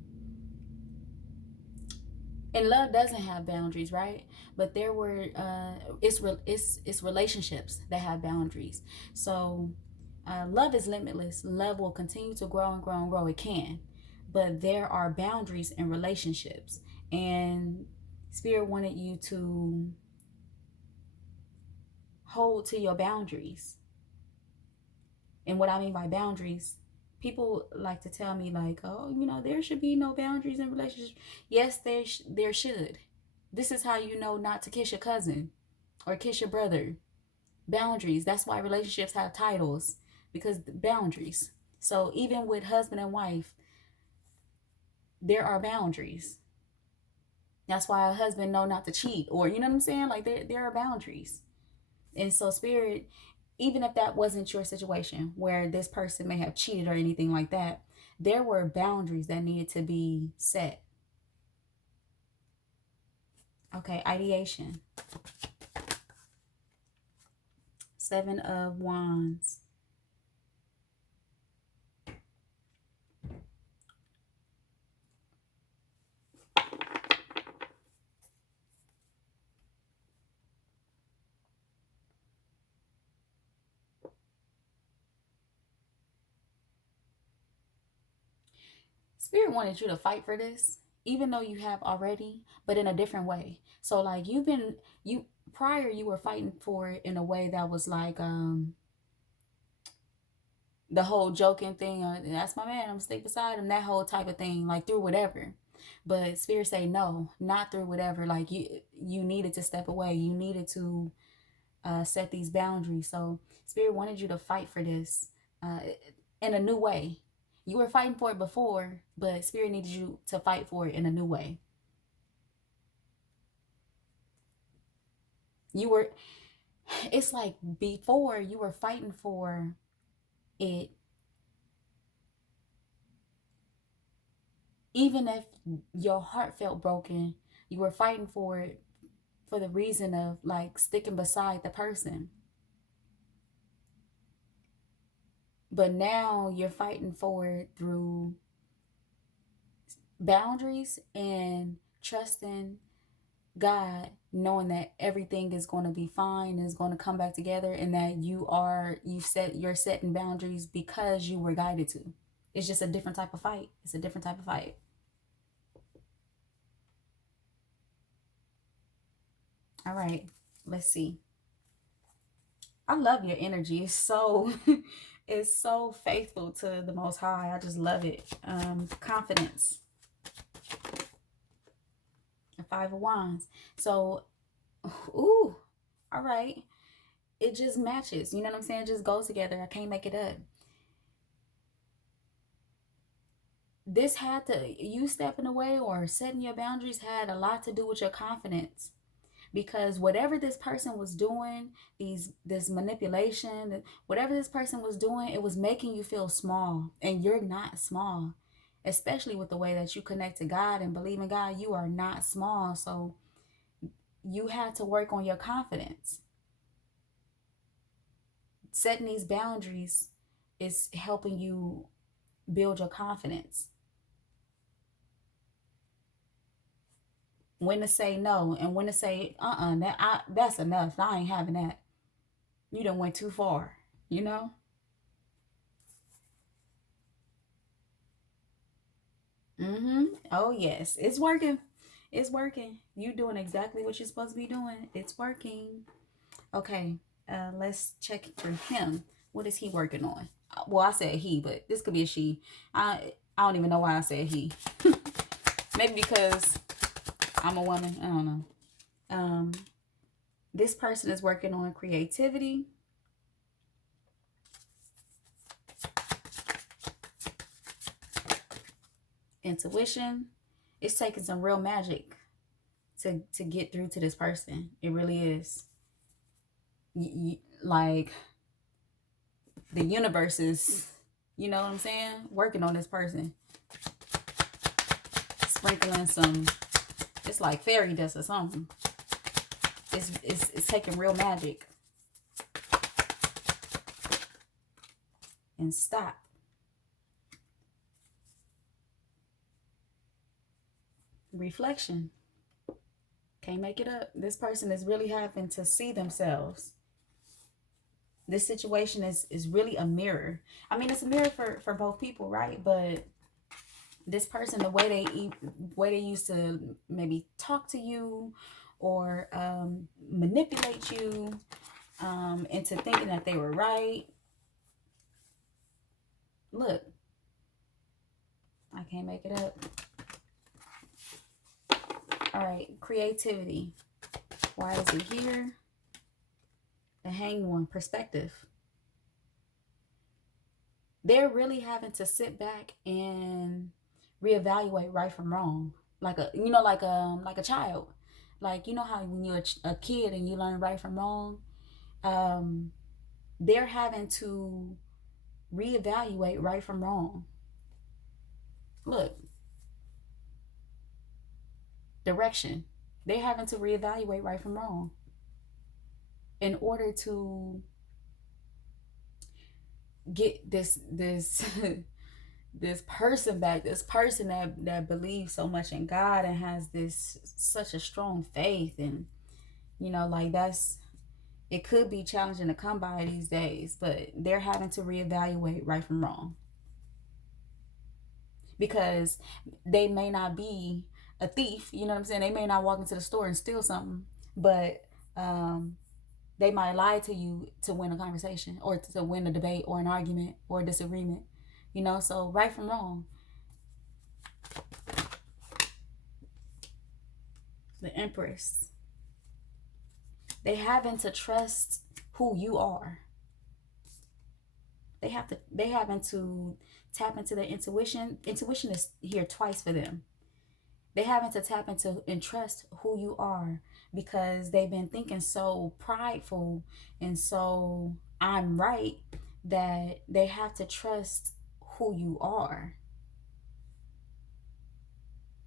and love doesn't have boundaries, right? But there were it's relationships that have boundaries. So love is limitless. Love will continue to grow and grow and grow. It can, but there are boundaries in relationships, and Spirit wanted you to hold to your boundaries. And what I mean by boundaries, people like to tell me like, oh, you know, there should be no boundaries in relationships. Yes, there should. This is how you know not to kiss your cousin or kiss your brother. Boundaries. That's why relationships have titles, because boundaries. So even with husband and wife, there are boundaries. That's why a husband know not to cheat, or you know what I'm saying? Like there are boundaries. And so Spirit, even if that wasn't your situation where this person may have cheated or anything like that, there were boundaries that needed to be set. Okay, ideation. 7 of Wands. Spirit wanted you to fight for this, even though you have already, but in a different way. So like you prior you were fighting for it in a way that was like the whole joking thing, that's my man, I'm gonna stick beside him, that whole type of thing, like through whatever. But Spirit say no, not through whatever. Like you needed to step away. You needed to set these boundaries. So Spirit wanted you to fight for this in a new way. You were fighting for it before, but Spirit needed you to fight for it in a new way. It's like before you were fighting for it, even if your heart felt broken, you were fighting for it for the reason of like sticking beside the person. But now you're fighting for it through boundaries and trusting God, knowing that everything is going to be fine, is going to come back together, and that you're setting boundaries because you were guided to. It's just a different type of fight. It's a different type of fight. All right, let's see. I love your energy. It's so it's so faithful to the Most High. I just love it. Confidence. The 5 of Wands. So, ooh, all right. It just matches. You know what I'm saying? It just goes together. I can't make it up. This had to, you stepping away or setting your boundaries had a lot to do with your confidence. Because whatever this person was doing, this manipulation, whatever this person was doing, it was making you feel small. And you're not small. Especially with the way that you connect to God and believe in God, you are not small. So you had to work on your confidence. Setting these boundaries is helping you build your confidence. When to say no and when to say, that's enough. I ain't having that. You done went too far, you know? Oh, yes. It's working. It's working. You doing exactly what you're supposed to be doing. It's working. Okay. Let's check for him. What is he working on? Well, I said he, but this could be a she. I don't even know why I said he. Maybe because I'm a woman. I don't know. This person is working on creativity. intuition. It's taking some real magic to get through to this person. It really is. Like the universe is, you know what I'm saying, working on this person, sprinkling some, it's like fairy dust or something. It's taking real magic. And stop. Reflection. Can't make it up. This person is really having to see themselves. This situation is really a mirror. I mean, it's a mirror for both people, right? But this person, the way they used to maybe talk to you or manipulate you into thinking that they were right. Look, I can't make it up. All right, creativity. Why is it here? The Hanged One, perspective. They're really having to sit back and reevaluate right from wrong, like a like a child. Like, you know how when you're a kid and you learn right from wrong, they're having to reevaluate right from wrong. Look, direction. They're having to reevaluate right from wrong in order to get this this person back, this person that believes so much in God and has this such a strong faith. And you know, like, that's, it could be challenging to come by these days, but they're having to reevaluate right from wrong, because they may not be a thief, you know what I'm saying? They may not walk into the store and steal something, but they might lie to you to win a conversation or to win a debate or an argument or a disagreement, you know? So right from wrong. The Empress. They having to trust who you are. They having to tap into their intuition. Intuition is here twice for them. They having to tap into and trust who you are, because they've been thinking so prideful and so I'm right, that they have to trust who you are.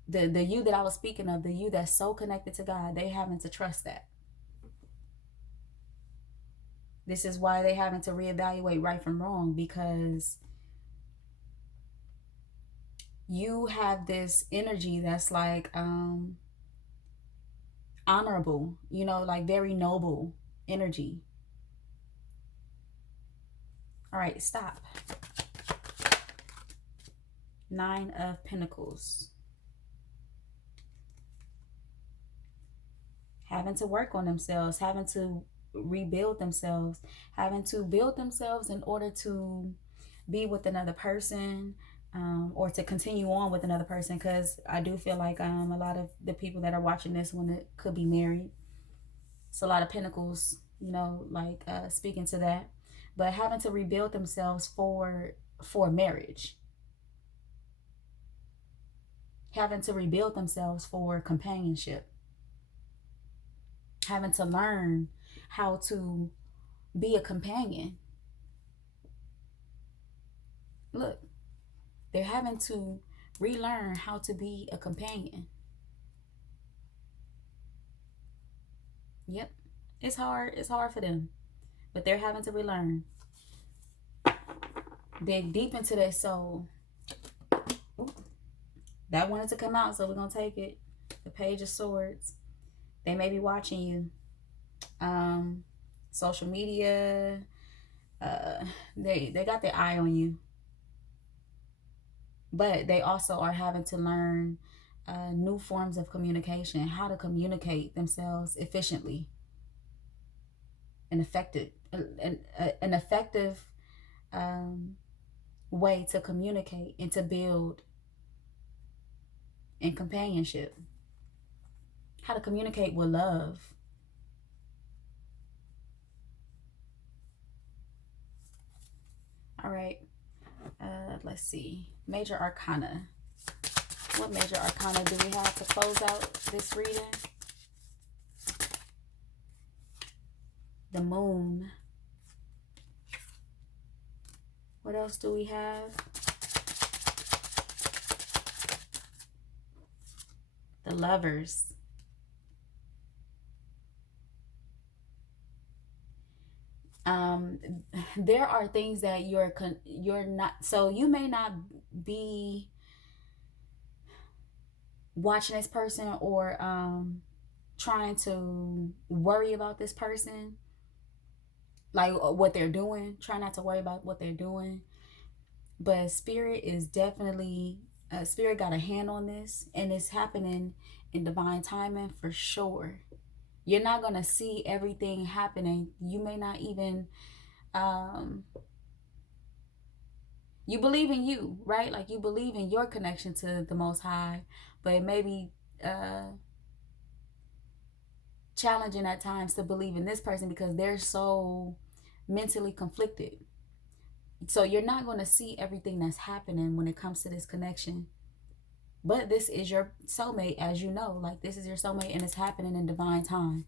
The you that I was speaking of, the you that's so connected to God, they having to trust that. This is why they having to reevaluate right from wrong, because you have this energy that's like honorable, you know, like very noble energy. All right, stop. 9 of Pentacles. Having to work on themselves, having to rebuild themselves, having to build themselves in order to be with another person, or to continue on with another person, because I do feel like a lot of the people that are watching this one, it could be married. It's a lot of Pentacles, you know, like speaking to that. But having to rebuild themselves for marriage. Having to rebuild themselves for companionship. Having to learn how to be a companion. Look, they're having to relearn how to be a companion. Yep. It's hard. It's hard for them. But they're having to relearn. Dig deep into their soul. Ooh, that wanted to come out, so we're going to take it. The Page of Swords. They may be watching you. Social media. They got their eye on you. But they also are having to learn new forms of communication, how to communicate themselves efficiently and effective, an effective way to communicate and to build in companionship. How to communicate with love. All right. Let's see. Major Arcana. What major arcana do we have to close out this reading? The moon. What else do we have? The Lovers. There are things that you're not, so you may not be watching this person or trying to worry about this person, like what they're doing. Try not to worry about what they're doing, but spirit is definitely spirit got a hand on this, and it's happening in divine timing for sure. You're not gonna see everything happening. You may not even you believe in you, right? Like you believe in your connection to the Most High, but it may be challenging at times to believe in this person because they're so mentally conflicted. So you're not going to see everything that's happening when it comes to this connection. But this is your soulmate, as you know. Like, this is your soulmate, and it's happening in divine time.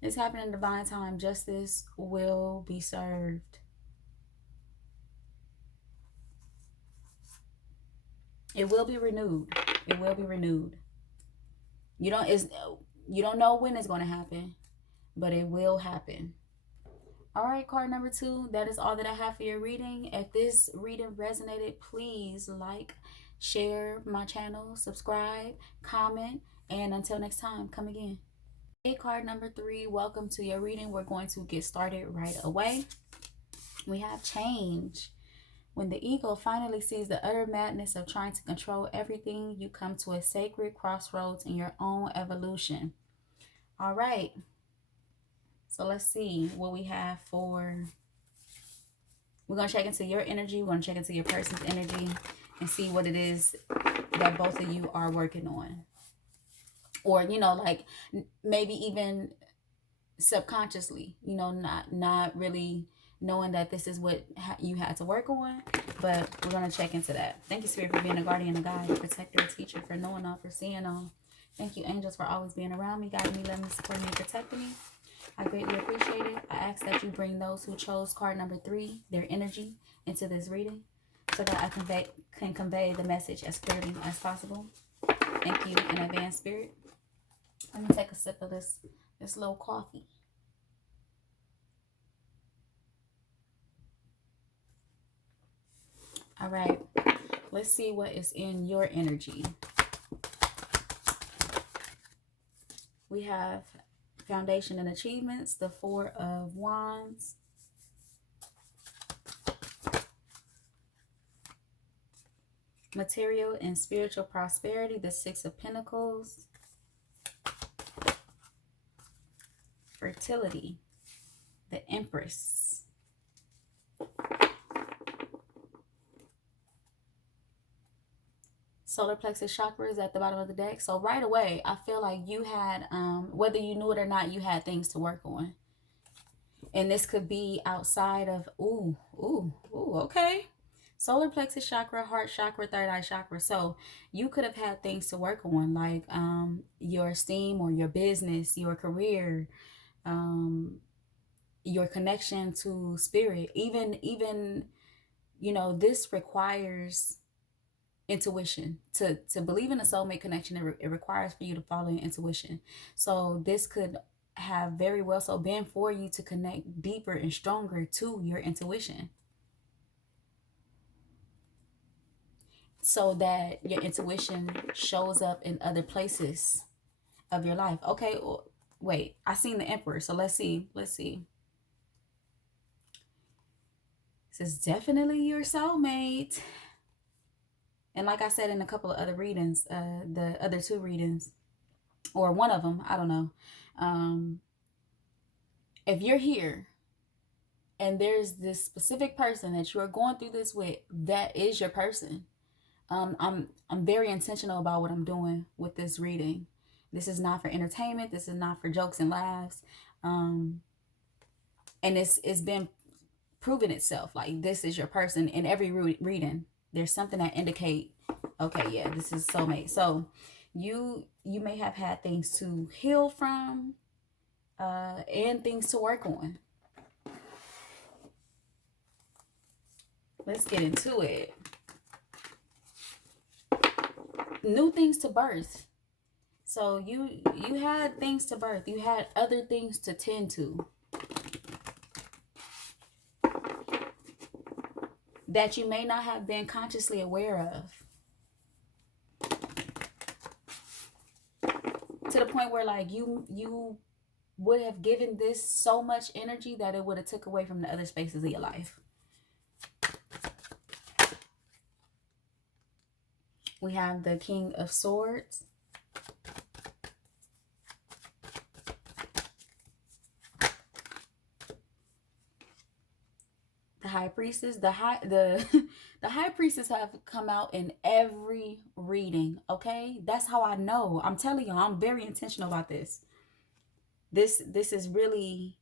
It's happening in divine time. Justice will be served. It will be renewed. It will be renewed. You don't know when it's going to happen, but it will happen. All right, card number 2. That is all that I have for your reading. If this reading resonated, please like, share my channel, subscribe, comment, and until next time, come again. Okay, card number 3. Welcome to your reading. We're going to get started right away. We have change. When the ego finally sees the utter madness of trying to control everything, you come to a sacred crossroads in your own evolution. All right. So let's see what we have for... We're going to check into your energy. We're going to check into your person's energy and see what it is that both of you are working on. Or, you know, like maybe even subconsciously, you know, not really knowing that this is what you had to work on, but we're going to check into that. Thank you, Spirit, for being a guardian, a guide, a protector, a teacher, for knowing all, for seeing all. Thank you, angels, for always being around me, guiding me, loving me, supporting me, protecting me. I greatly appreciate it. I ask that you bring those who chose card number 3, their energy, into this reading so that I can convey the message as clearly as possible. Thank you in advance, Spirit. Let me take a sip of this little coffee. All right, let's see what is in your energy. We have foundation and achievements, the 4 of Wands, material and spiritual prosperity, the 6 of Pentacles, fertility, the Empress, solar plexus chakra is at the bottom of the deck. So right away, I feel like you had, whether you knew it or not, you had things to work on. And this could be outside of, okay. Solar plexus chakra, heart chakra, third eye chakra. So you could have had things to work on, like your esteem or your business, your career, your connection to spirit. Even, you know, this requires intuition. To believe in a soulmate connection, it requires for you to follow your intuition. So this could have very well so been for you to connect deeper and stronger to your intuition, so that your intuition shows up in other places of your life. Okay, wait, I seen the Emperor, so let's see. This is definitely your soulmate. And like I said in a couple of other readings, the other 2 readings, or one of them, I don't know. If you're here and there's this specific person that you are going through this with, that is your person. I'm very intentional about what I'm doing with this reading. This is not for entertainment. This is not for jokes and laughs. And it's been proven itself. Like, this is your person in every reading. There's something that indicate, okay, yeah, this is soulmate. So you may have had things to heal from, and things to work on. Let's get into it. New things to birth. So you had things to birth. You had other things to tend to that you may not have been consciously aware of. To the point where like you would have given this so much energy that it would have took away from the other spaces of your life. We have the King of Swords. The High Priestess. The High Priestess have come out in every reading, okay? That's how I know. I'm telling y'all, I'm very intentional about this. This is really,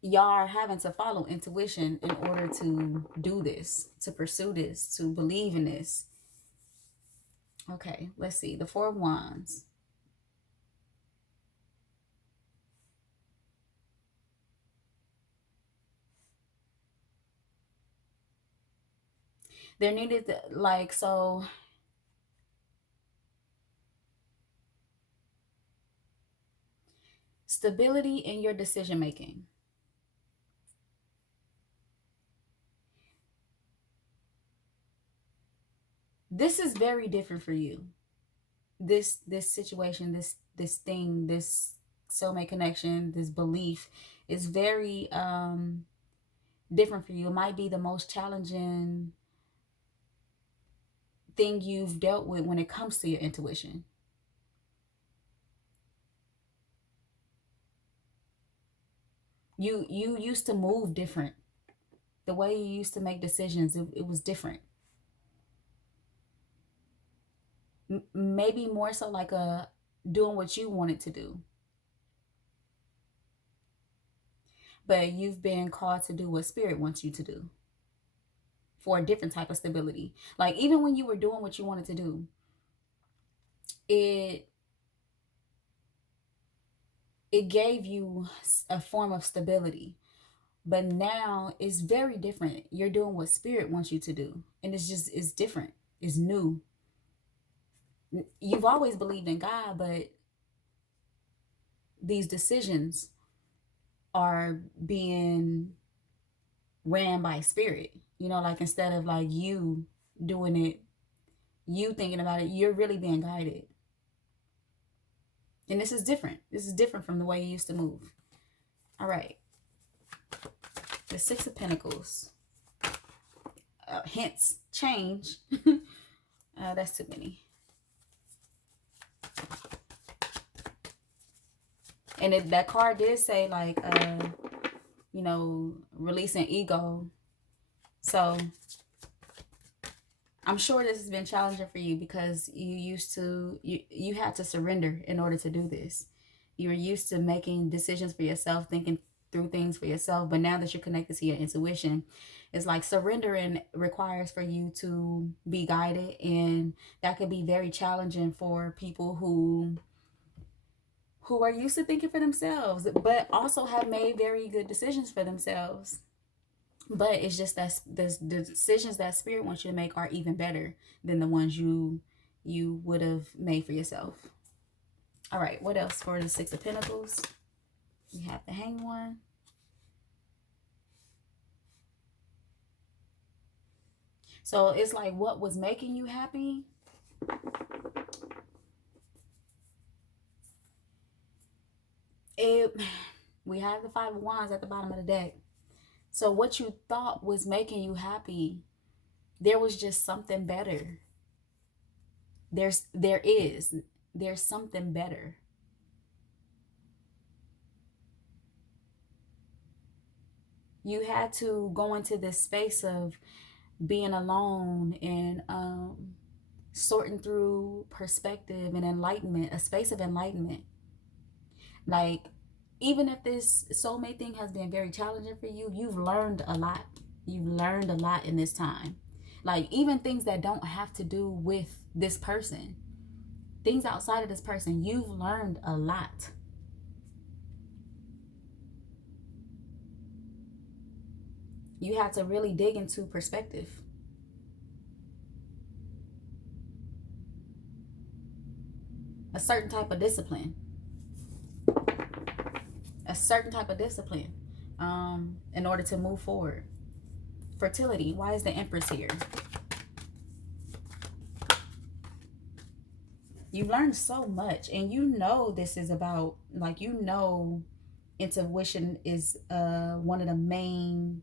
y'all are having to follow intuition in order to do this, to pursue this, to believe in this. Okay, let's see. The Four of Wands. There needed to, like, so stability in your decision making. This is very different for you. This situation, this thing, this soulmate connection, this belief is very different for you. It might be the most challenging thing you've dealt with when it comes to your intuition. You used to move different. The way you used to make decisions, it was different. Maybe more so like doing what you wanted to do. But you've been called to do what spirit wants you to do for a different type of stability. Like even when you were doing what you wanted to do, it gave you a form of stability. But now it's very different. You're doing what spirit wants you to do. And it's different. It's new. You've always believed in God, but these decisions are being ran by spirit. You know, like instead of like you doing it, you thinking about it, you're really being guided. And this is different. This is different from the way you used to move. All right. The Six of Pentacles. Hence, change. That's too many. And that card did say like, you know, releasing ego. So I'm sure this has been challenging for you because you had to surrender in order to do this. You were used to making decisions for yourself, thinking through things for yourself. But now that you're connected to your intuition, it's like surrendering requires for you to be guided. And that could be very challenging for people who are used to thinking for themselves, but also have made very good decisions for themselves. But it's just that the decisions that spirit wants you to make are even better than the ones you would have made for yourself. All right, what else for the Six of Pentacles? We have the Hanged One. So it's like, what was making you happy? We have the Five of Wands at the bottom of the deck. So what you thought was making you happy, there was just something better. There's something better. You had to go into this space of being alone and sorting through perspective and enlightenment, a space of enlightenment. Like, even if this soulmate thing has been very challenging for you, you've learned a lot. You've learned a lot in this time. Like, even things that don't have to do with this person, things outside of this person, you've learned a lot. You had to really dig into perspective. A certain type of discipline. A certain type of discipline in order to move forward. Fertility. Why is the Empress here? You learned so much, and you know this is about, like, you know, intuition is one of the main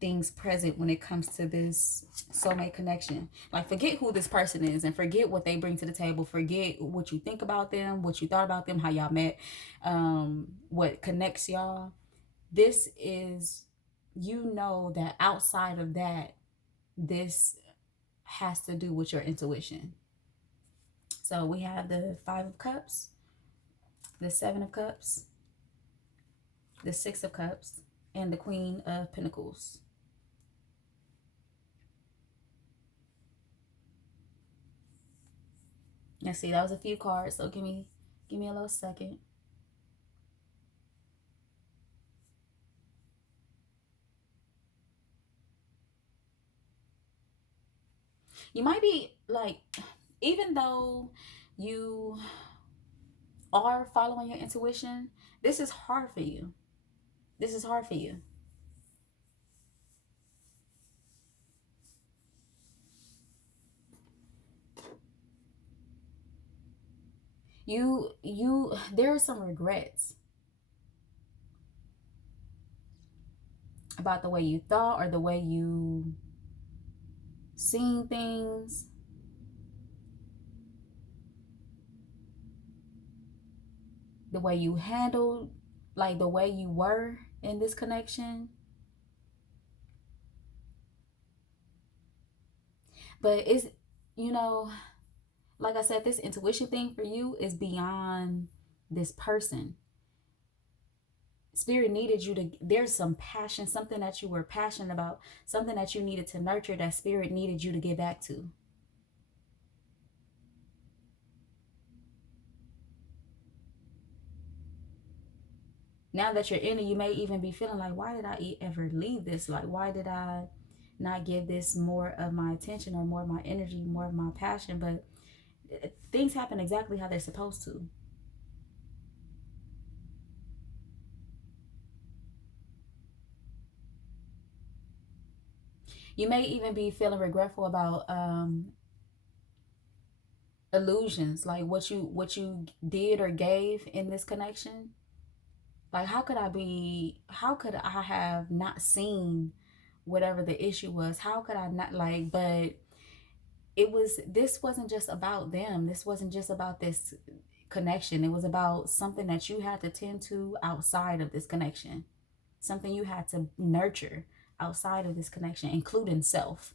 things present when it comes to this soulmate connection. Like, forget who this person is and forget what they bring to the table. Forget what you think about them, what you thought about them, how y'all met, what connects y'all. This is, you know, that outside of that, this has to do with your intuition. So we have the 5 of Cups, the 7 of Cups, the 6 of Cups, and the Queen of Pentacles. Let's see, that was a few cards, so give me a little second. You might be like, even though you are following your intuition, this is hard for you. This is hard for you. There are some regrets about the way you thought or the way you seen things. The way you handled, like the way you were in this connection. But it's, you know, like I said, this intuition thing for you is beyond this person. Spirit needed you to, there's some passion, something that you were passionate about, something that you needed to nurture, that Spirit needed you to get back to. Now that you're in it, you may even be feeling like, why did I ever leave this? Like, why did I not give this more of my attention or more of my energy, more of my passion? But things happen exactly how they're supposed to. You may even be feeling regretful about illusions, like what you did or gave in this connection. Like, how could I have not seen whatever the issue was? How could I not, like, but this wasn't just about them. This wasn't just about this connection. It was about something that you had to tend to outside of this connection. Something you had to nurture outside of this connection, including yourself.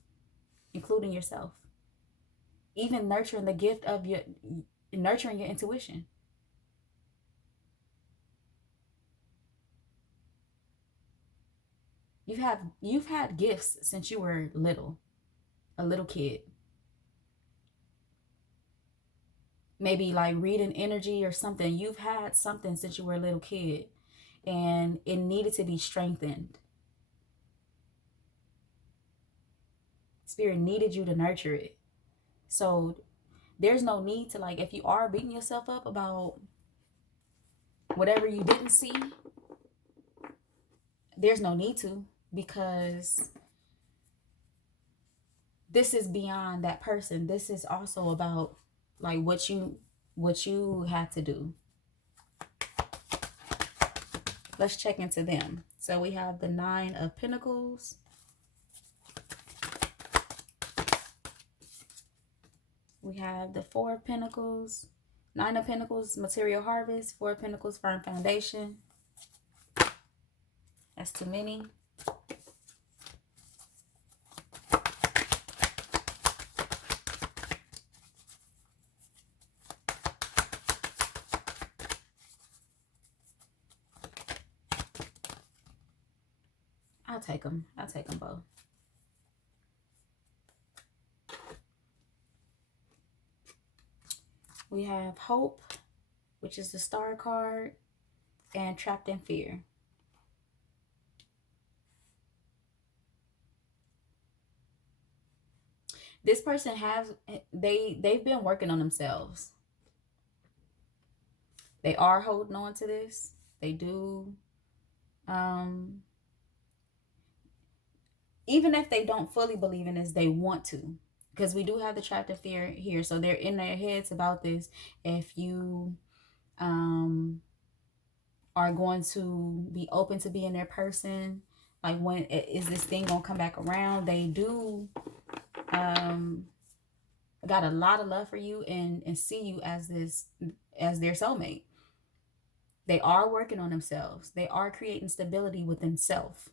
Even nurturing the gift of nurturing your intuition. You've had gifts since you were a little kid. Maybe like reading energy or something. You've had something since you were a little kid, and it needed to be strengthened. Spirit needed you to nurture it. So there's no need to, like, if you are beating yourself up about whatever you didn't see, there's no need to, because this is beyond that person. This is also about, like, what you had to do. Let's check into them. So we have the 9 of Pentacles. We have the 4 of Pentacles. 9 of Pentacles, material harvest. 4 of Pentacles, firm foundation. That's too many. I I'll take them. I'll take them both. We have Hope, which is the Star card, and Trapped in Fear. This person they've been working on themselves. They are holding on to this. They do. Even if they don't fully believe in this, they want to. Because we do have the Trapped in Fear here. So they're in their heads about this. If you are going to be open to being their person, like, when is this thing gonna come back around? They do got a lot of love for you and see you as their soulmate. They are working on themselves. They are creating stability within self,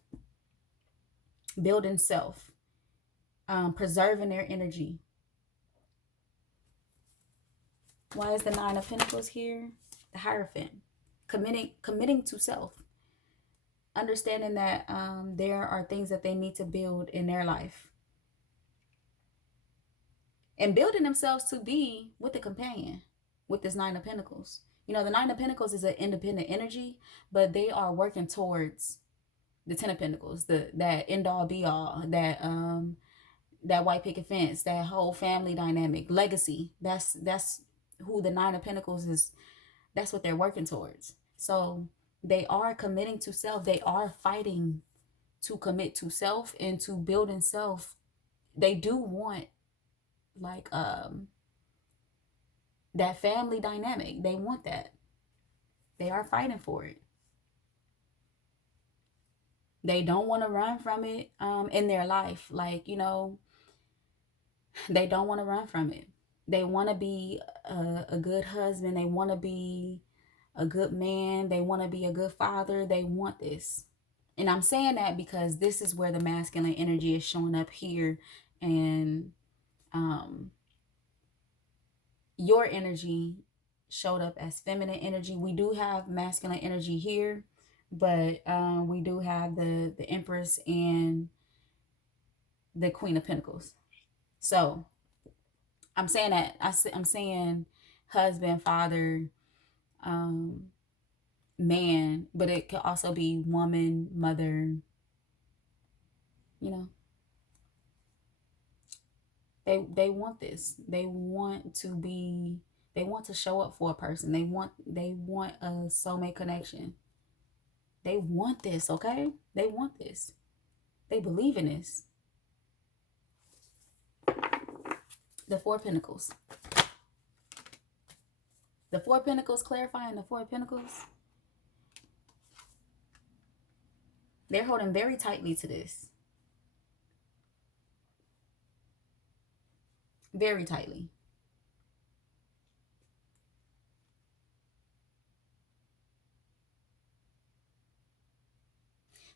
building self, preserving their energy. Why is the Nine of Pentacles here? The Hierophant. Committing to self. Understanding that there are things that they need to build in their life. And building themselves to be with a companion, with this Nine of Pentacles. You know, the Nine of Pentacles is an independent energy, but they are working towards the Ten of Pentacles, that end all be all, that white picket fence, that whole family dynamic, legacy. That's who the Nine of Pentacles is. That's what they're working towards. So they are committing to self. They are fighting to commit to self and to building self. They do want, like, that family dynamic. They want that. They are fighting for it. They don't want to run from it in their life. Like, you know, they don't want to run from it. They want to be a good husband. They want to be a good man. They want to be a good father. They want this. And I'm saying that because this is where the masculine energy is showing up here. And your energy showed up as feminine energy. We do have masculine energy here, but we do have the Empress and the Queen of Pentacles. So I'm saying that I'm saying husband, father, man, but it could also be woman, mother. You know, they want this. They want to show up for a person. They want a soulmate connection. They want this, okay? They want this. They believe in this. The Four of Pentacles. The Four of Pentacles, clarifying the Four of Pentacles. They're holding very tightly to this. Very tightly.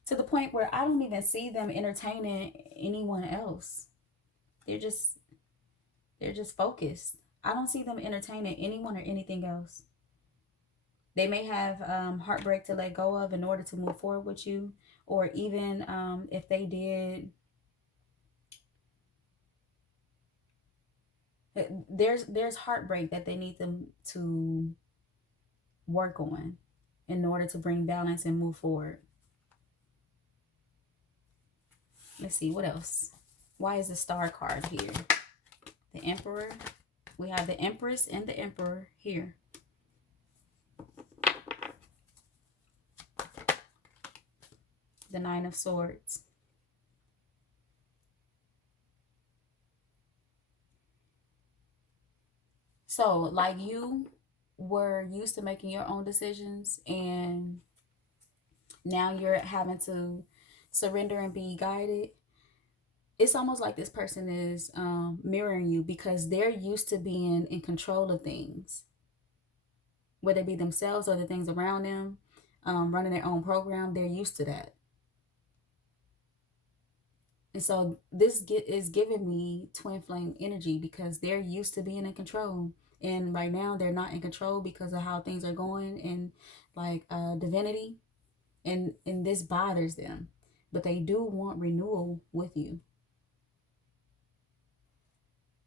To the point where I don't even see them entertaining anyone else. They're just focused. I don't see them entertaining anyone or anything else. They may have heartbreak to let go of in order to move forward with you. Or even if they did, there's heartbreak that they need them to work on in order to bring balance and move forward. Let's see, what else? Why is the Star card here? The Emperor. We have the Empress and the Emperor here. The Nine of Swords. So, like, you were used to making your own decisions, and now you're having to surrender and be guided. It's almost like this person is mirroring you, because they're used to being in control of things, whether it be themselves or the things around them, running their own program. They're used to that. And so this is giving me twin flame energy, because they're used to being in control. And right now they're not in control because of how things are going in, like, divinity. And this bothers them. but they do want renewal with you.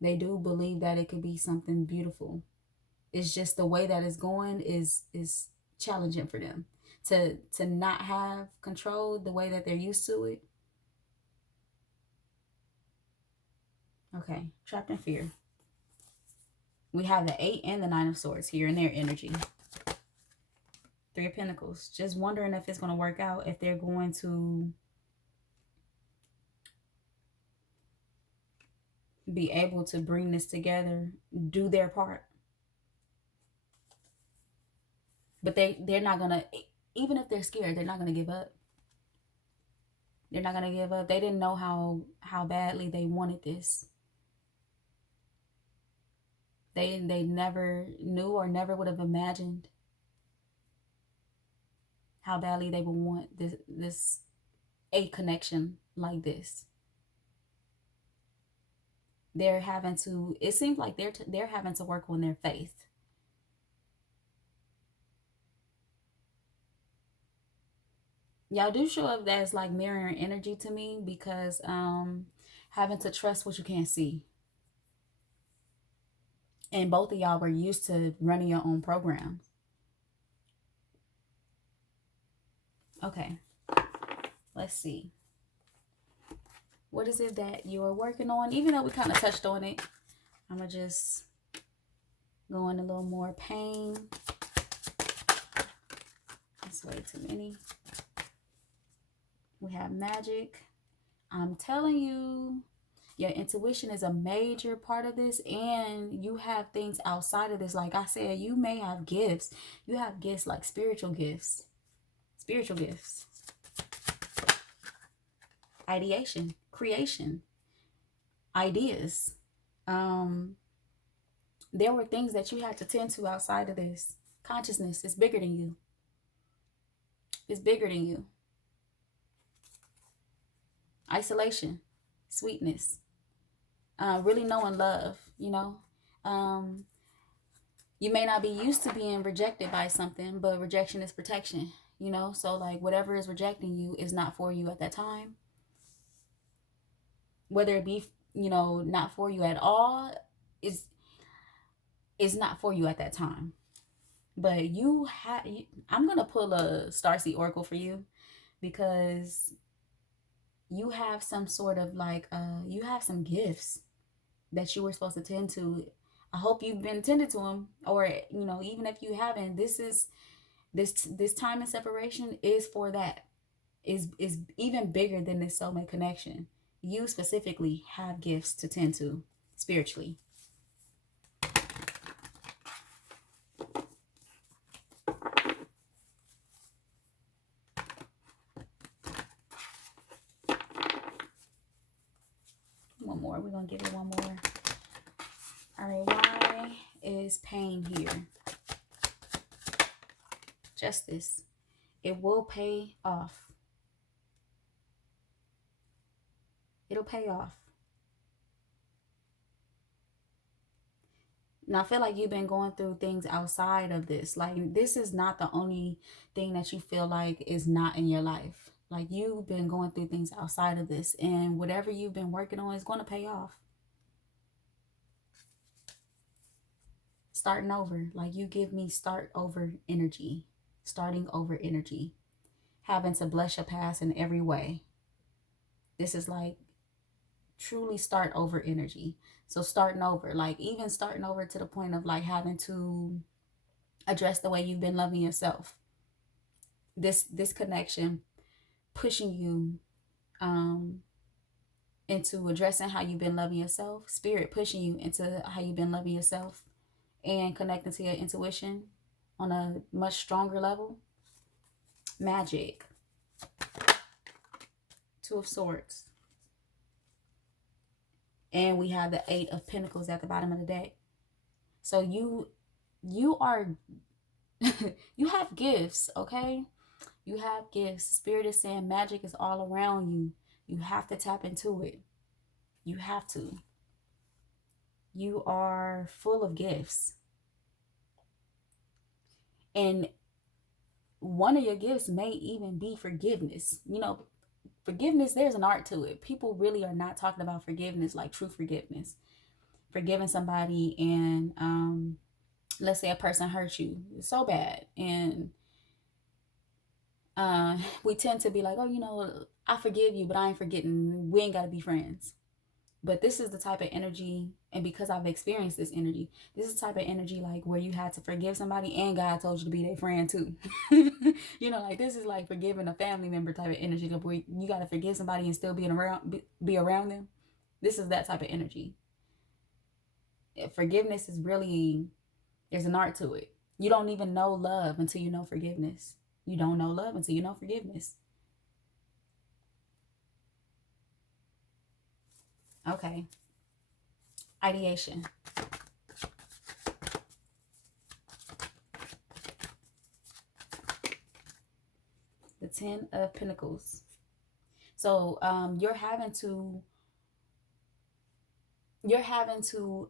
They do believe that it could be something beautiful. It's just the way that it's going is challenging for them to not have control the way that they're used to it. Okay, trapped in fear. We have the 8 and the 9 of Swords here in their energy. 3 of Pentacles. Just wondering if it's going to work out, if they're going to be able to bring this together, do their part. But they're not going to, even if they're scared, they're not going to give up. They're not going to give up. They didn't know how badly they wanted this. They never knew or never would have imagined how badly they would want this a connection like this. They're having to, it seems like they're having to work on their faith. Y'all do show up as like mirroring energy to me, because having to trust what you can't see. And both of y'all were used to running your own programs. Okay, let's see. What is it that you're working on? Even though we kind of touched on it, I'm going to just go in a little more pain. That's way too many. We have magic. I'm telling you, your intuition is a major part of this, and you have things outside of this. Like I said, you may have gifts. You have gifts like spiritual gifts. Spiritual gifts. Ideation, creation, ideas. There were things that you had to tend to outside of this. Consciousness is bigger than you. It's bigger than you. Isolation, sweetness, really knowing love, you know. You may not be used to being rejected by something, but rejection is protection, you know. So like whatever is rejecting you is not for you at that time. Whether it be, you know, not for you at all, is not for you at that time. But you have, I'm going to pull a Starseed Oracle for you, because you have some sort of like, you have some gifts that you were supposed to tend to. I hope you've been tended to them, or, you know, even if you haven't, this time in separation is for that. Is even bigger than this soulmate connection. You specifically have gifts to tend to spiritually. One more. We're going to give it one more. All right. Why is pain here? Justice. It will pay off. It'll pay off. Now, I feel like you've been going through things outside of this. Like, this is not the only thing that you feel like is not in your life. Like, you've been going through things outside of this. And whatever you've been working on is going to pay off. Starting over. Like, you give me start over energy. Starting over energy. Having to bless your past in every way. This is like truly start over energy. So starting over, like even starting over to the point of like having to address the way you've been loving yourself. This connection pushing you into addressing how you've been loving yourself. Spirit pushing you into how you've been loving yourself and connecting to your intuition on a much stronger level. Magic. 2 of Swords. And we have the 8 of Pentacles at the bottom of the deck. So you are, you have gifts, okay? You have gifts. Spirit is saying magic is all around you. You have to tap into it. You have to. You are full of gifts. And one of your gifts may even be forgiveness. You know, Forgiveness, there's an art to it. People really are not talking about forgiveness, like true forgiveness. Forgiving somebody, and let's say a person hurt you so bad, and we tend to be like, oh, I forgive you, but I ain't forgetting. We ain't got to be friends. But this is the type of energy, and because I've experienced this energy, this is the type of energy like where you had to forgive somebody and God told you to be their friend too. Like this is like forgiving a family member type of energy, where you got to forgive somebody and still be around them. This is that type of energy. Forgiveness is really, there's an art to it. You don't even know love until you know forgiveness. You don't know love until you know forgiveness. Okay. Ideation. The 10 of Pentacles. So you're having to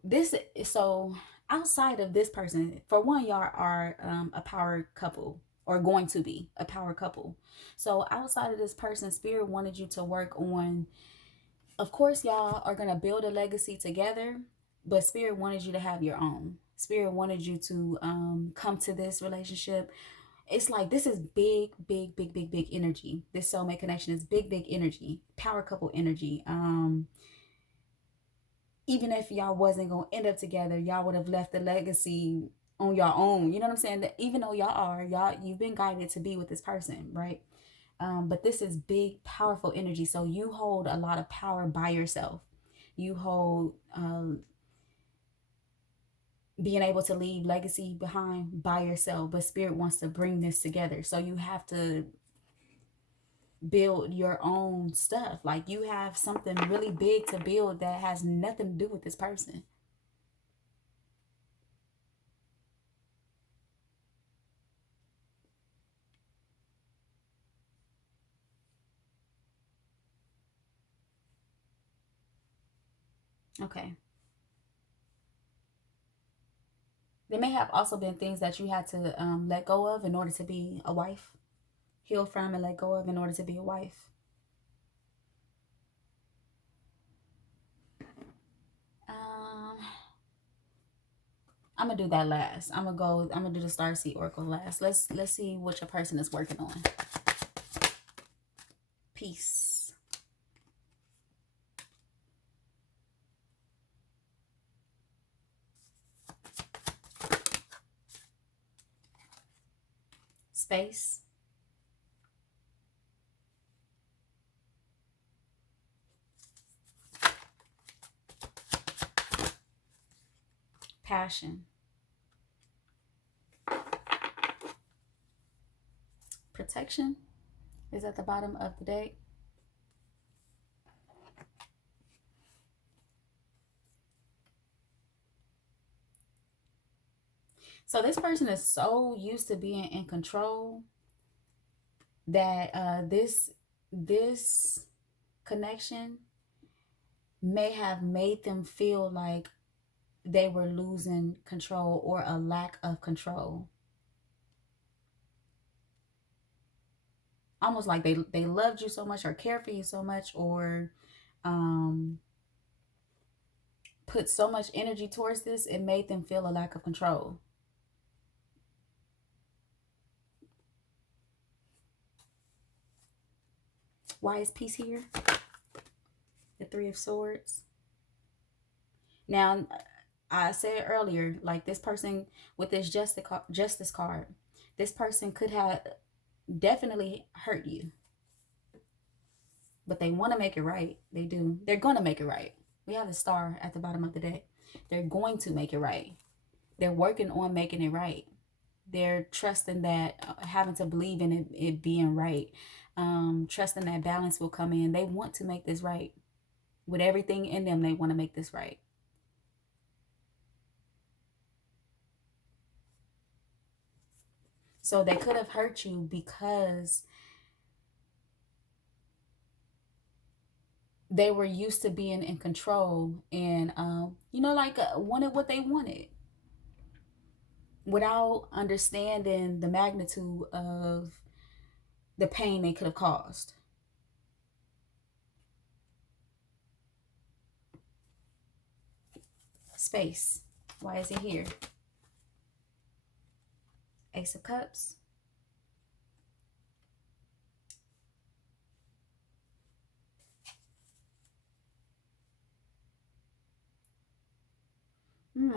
this. So outside of this person, for one, y'all are a power couple, or going to be a power couple. So outside of this person, Spirit wanted you to work on, of course, y'all are going to build a legacy together, but Spirit wanted you to have your own. Spirit wanted you to come to this relationship. It's like, this is big, big, big, big, big energy. This soulmate connection is big, big energy, power couple energy. Even if y'all wasn't going to end up together, y'all would have left the legacy on your own. You know what I'm saying? That even though you've been guided to be with this person, right? But this is big, powerful energy. So you hold a lot of power by yourself. You hold being able to leave legacy behind by yourself. But Spirit wants to bring this together. So you have to build your own stuff. Like, you have something really big to build that has nothing to do with this person. Okay. There may have also been things that you had to let go of in order to be a wife. Heal from and let go of in order to be a wife. I'm gonna do that last. I'm gonna do the Starseed Oracle last. Let's see what your person is working on. Peace. Space. Passion. Protection is at the bottom of the deck. So this person is so used to being in control that this connection may have made them feel like they were losing control, or a lack of control. Almost like they loved you so much, or cared for you so much, or put so much energy towards this, it made them feel a lack of control. Why is peace here? The Three of Swords. Now, I said earlier, like, this person with this justice card, this person could have definitely hurt you, but they want to make it right. They do. They're going to make it right. We have a star at the bottom of the deck. They're going to make it right. They're working on making it right. They're trusting that, having to believe in it being right. Trusting that balance will come in. They want to make this right. With everything in them, they want to make this right. So they could have hurt you because they were used to being in control, and wanted what they wanted without understanding the magnitude of the pain they could have caused. space. Why is it here? Ace of Cups.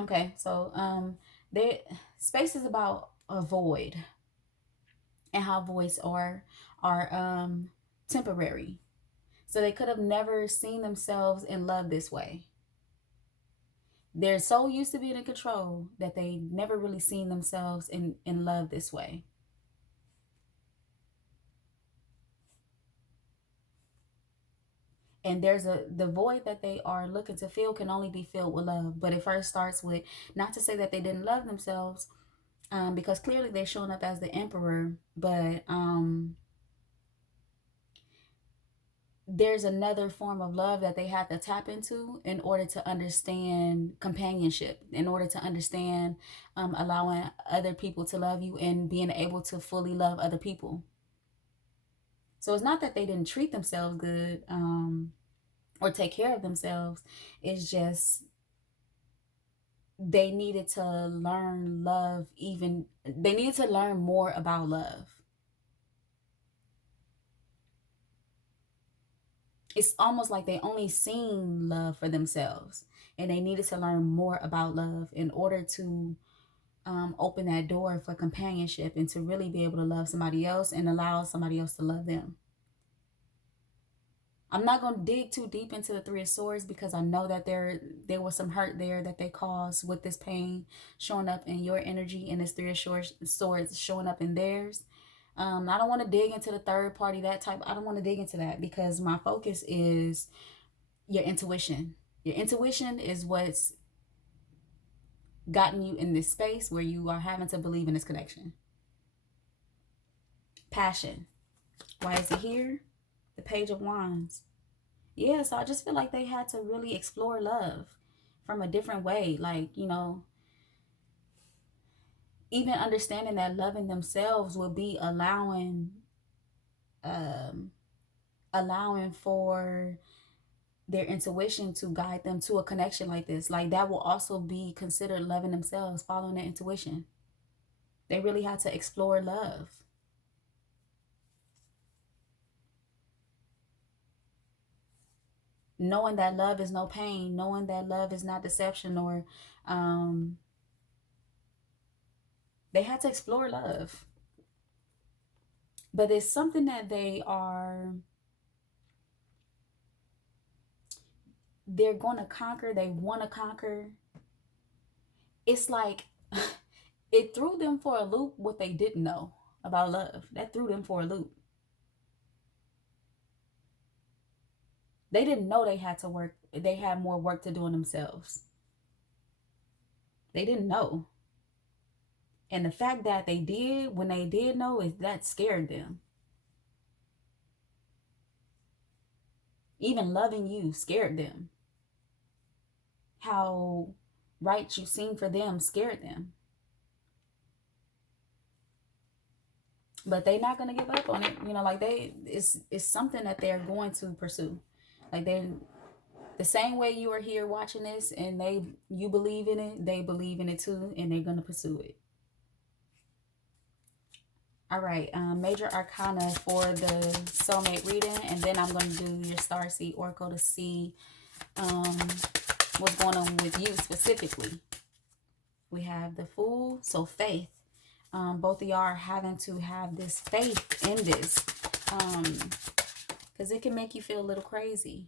Okay, so there, space is about a void, and how voids are temporary. So they could have never seen themselves in love this way. They're so used to being in control that they never really seen themselves in love this way. And the void that they are looking to fill can only be filled with love. But it first starts with, not to say that they didn't love themselves, because clearly they're showing up as the emperor, but there's another form of love that they have to tap into in order to understand companionship, in order to understand allowing other people to love you and being able to fully love other people. So it's not that they didn't treat themselves good or take care of themselves. It's just they needed to learn love. They needed to learn more about love. It's almost like they only seen love for themselves, and they needed to learn more about love in order to open that door for companionship and to really be able to love somebody else and allow somebody else to love them. I'm not going to dig too deep into the Three of Swords, because I know that there was some hurt there that they caused with this pain showing up in your energy, and this Three of Swords showing up in theirs. I don't want to dig into the third party, that type. I don't want to dig into that, because my focus is your intuition. Your intuition is what's gotten you in this space where you are having to believe in this connection. Passion. Why is it here? The Page of Wands. Yeah, so I just feel like they had to really explore love from a different way. Like, you know, even understanding that loving themselves will be allowing for their intuition to guide them to a connection like this. Like, that will also be considered loving themselves, following their intuition. They really had to explore love. Knowing that love is no pain, knowing that love is not deception, or they had to explore love. But it's something that they're going to conquer. They want to conquer. It's like it threw them for a loop what they didn't know about love. That threw them for a loop. They didn't know they had to work. They had more work to do on themselves. They didn't know. And the fact that they did, when they did know, is that scared them. Even loving you scared them. How right you seem for them scared them. But they're not going to give up on it. You know, like it's something that they're going to pursue. Like, they're the same way you are here watching this and you believe in it, they believe in it too, and they're going to pursue it. All right, major arcana for the soulmate reading, and then I'm going to do your starseed oracle to see what's going on with you specifically. We have the Fool, so faith. Both of y'all are having to have this faith in this, because it can make you feel a little crazy.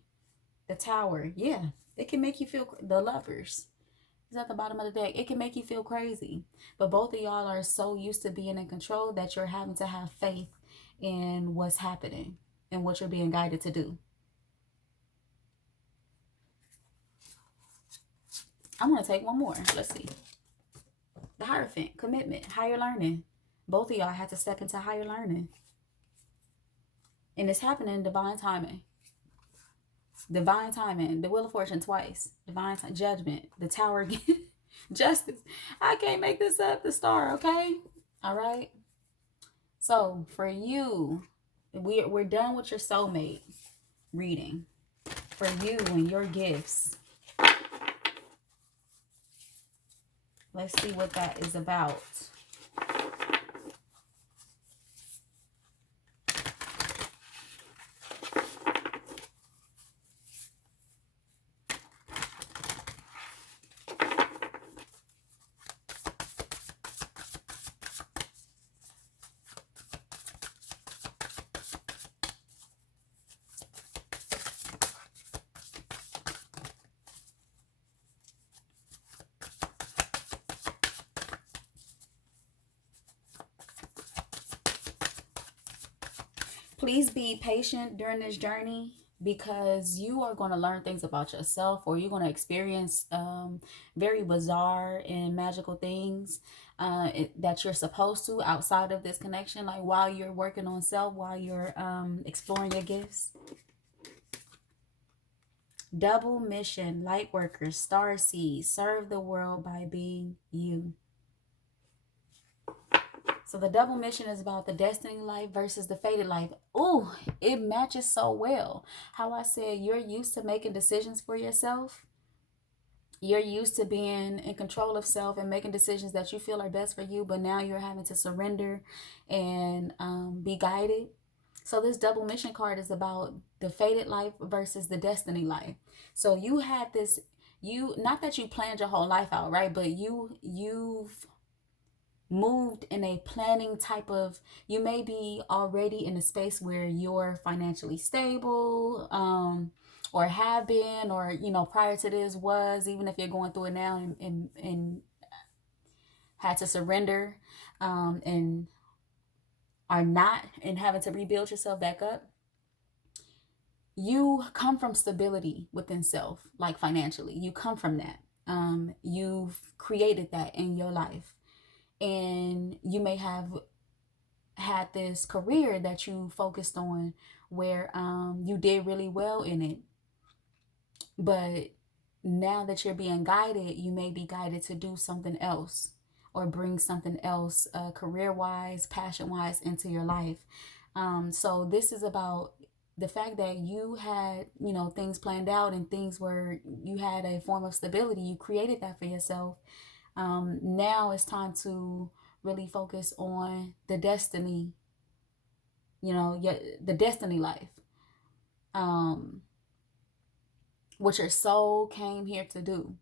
The Tower, yeah, it can make you feel. The Lovers is at the bottom of the deck. It can make you feel crazy, but both of y'all are so used to being in control that you're having to have faith in what's happening and what you're being guided to do. I'm going to take one more. Let's see. The Hierophant, commitment, higher learning. Both of y'all had to step into higher learning. And it's happening in divine timing. Divine timing. The Wheel of Fortune twice. Divine judgment. The Tower again. Justice. I can't make this up. The Star, okay? All right? So, for you, we're done with your soulmate reading. For you and your gifts. Let's see what that is about. Please be patient during this journey because you are going to learn things about yourself, or you're going to experience very bizarre and magical things that you're supposed to outside of this connection, like while you're working on self, while you're exploring your gifts. Double mission, light workers, star seeds, serve the world by being you. So the double mission is about the destiny life versus the fated life. Ooh, it matches so well. How I said you're used to making decisions for yourself. You're used to being in control of self and making decisions that you feel are best for you, but now you're having to surrender and be guided. So this double mission card is about the fated life versus the destiny life. So you had this, not that you planned your whole life out, right? But you've moved in a planning type of, you may be already in a space where you're financially stable, or have been, or prior to this was, even if you're going through it now and had to surrender, and are not, and having to rebuild yourself back up. You come from stability within self, like financially. You come from that. You've created that in your life. And you may have had this career that you focused on where you did really well in it. But now that you're being guided, you may be guided to do something else or bring something else career-wise, passion-wise into your life. So this is about the fact that you had, things planned out and things where you had a form of stability. You created that for yourself. Now it's time to really focus on the destiny, the destiny life, what your soul came here to do.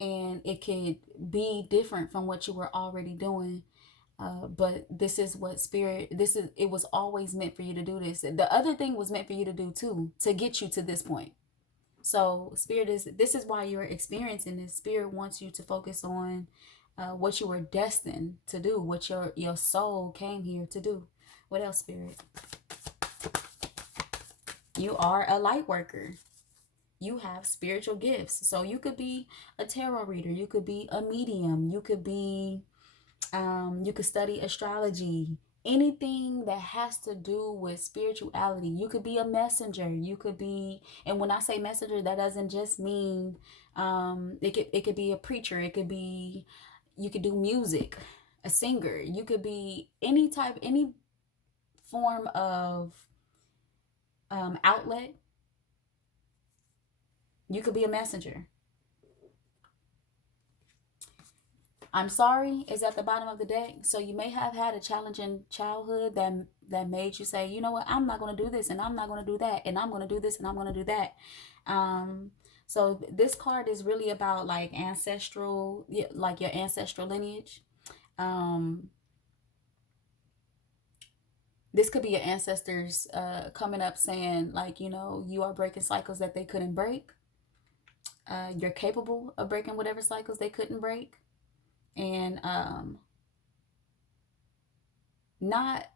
And it could be different from what you were already doing. But this is what it was always meant for you to do this. The other thing was meant for you to do too, to get you to this point. So this is why you're experiencing this. Spirit wants you to focus on what you were destined to do, what your soul came here to do. What else, Spirit? You are a light worker. You have spiritual gifts. So you could be a tarot reader. You could be a medium. You could be, you could study astrology. Anything that has to do with spirituality. You could be a messenger. You could be, and when I say messenger, that doesn't just mean it could be a preacher. It could be, you could do music, a singer. You could be any form of outlet. You could be a messenger. I'm sorry is at the bottom of the deck. So you may have had a challenging childhood that made you say, you know what, I'm not going to do this, and I'm not going to do that, and I'm going to do this, and I'm going to do that. So this card is really about like ancestral, like your ancestral lineage. This could be your ancestors coming up saying, like, you are breaking cycles that they couldn't break. You're capable of breaking whatever cycles they couldn't break. And not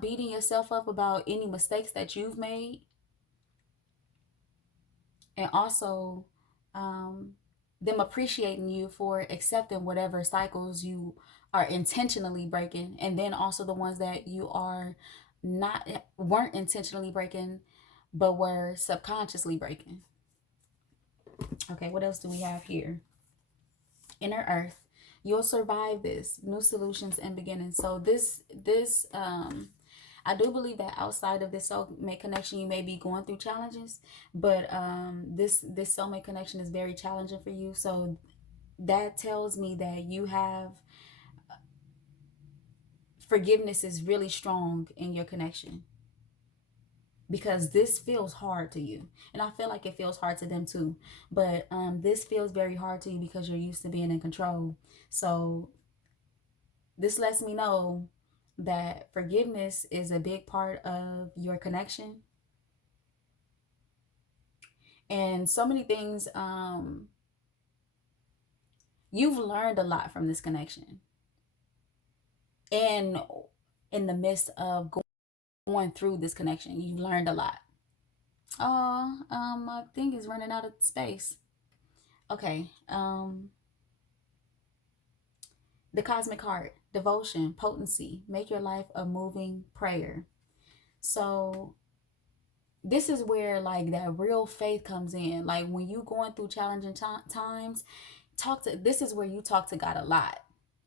beating yourself up about any mistakes that you've made. And also them appreciating you for accepting whatever cycles you are intentionally breaking, and then also the ones that you weren't intentionally breaking but were subconsciously breaking. Okay, what else do we have here? Inner Earth. You'll survive this. New solutions and beginnings. So this I do believe that outside of this soulmate connection, you may be going through challenges, but this soulmate connection is very challenging for you. So that tells me that you have forgiveness is really strong in your connection, because this feels hard to you, and I feel like it feels hard to them too. But this feels very hard to you because you're used to being in control. So this lets me know that forgiveness is a big part of your connection, and so many things. You've learned a lot from this connection, and in the midst of going through this connection, you've learned a lot. Oh, my thing is running out of space. Okay. The cosmic heart, devotion, potency, make your life a moving prayer. So this is where like that real faith comes in. Like when you going through challenging times, this is where you talk to God a lot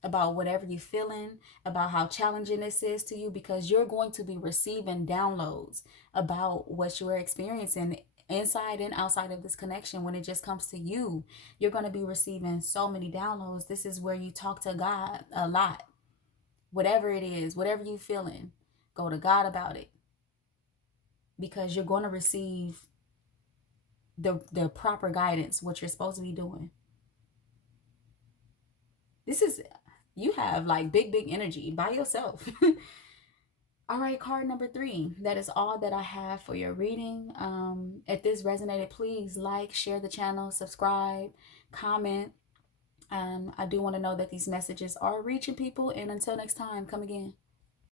about whatever you're feeling, about how challenging this is to you, because you're going to be receiving downloads about what you're experiencing inside and outside of this connection. When it just comes to you, you're going to be receiving so many downloads. This is where you talk to God a lot. Whatever it is, whatever you're feeling, go to God about it, because you're going to receive the proper guidance, what you're supposed to be doing. This is, you have like big energy by yourself. All right, card number 3. That is all that I have for your reading. If this resonated, please like, share the channel, subscribe, comment. I do want to know that these messages are reaching people. And until next time, come again.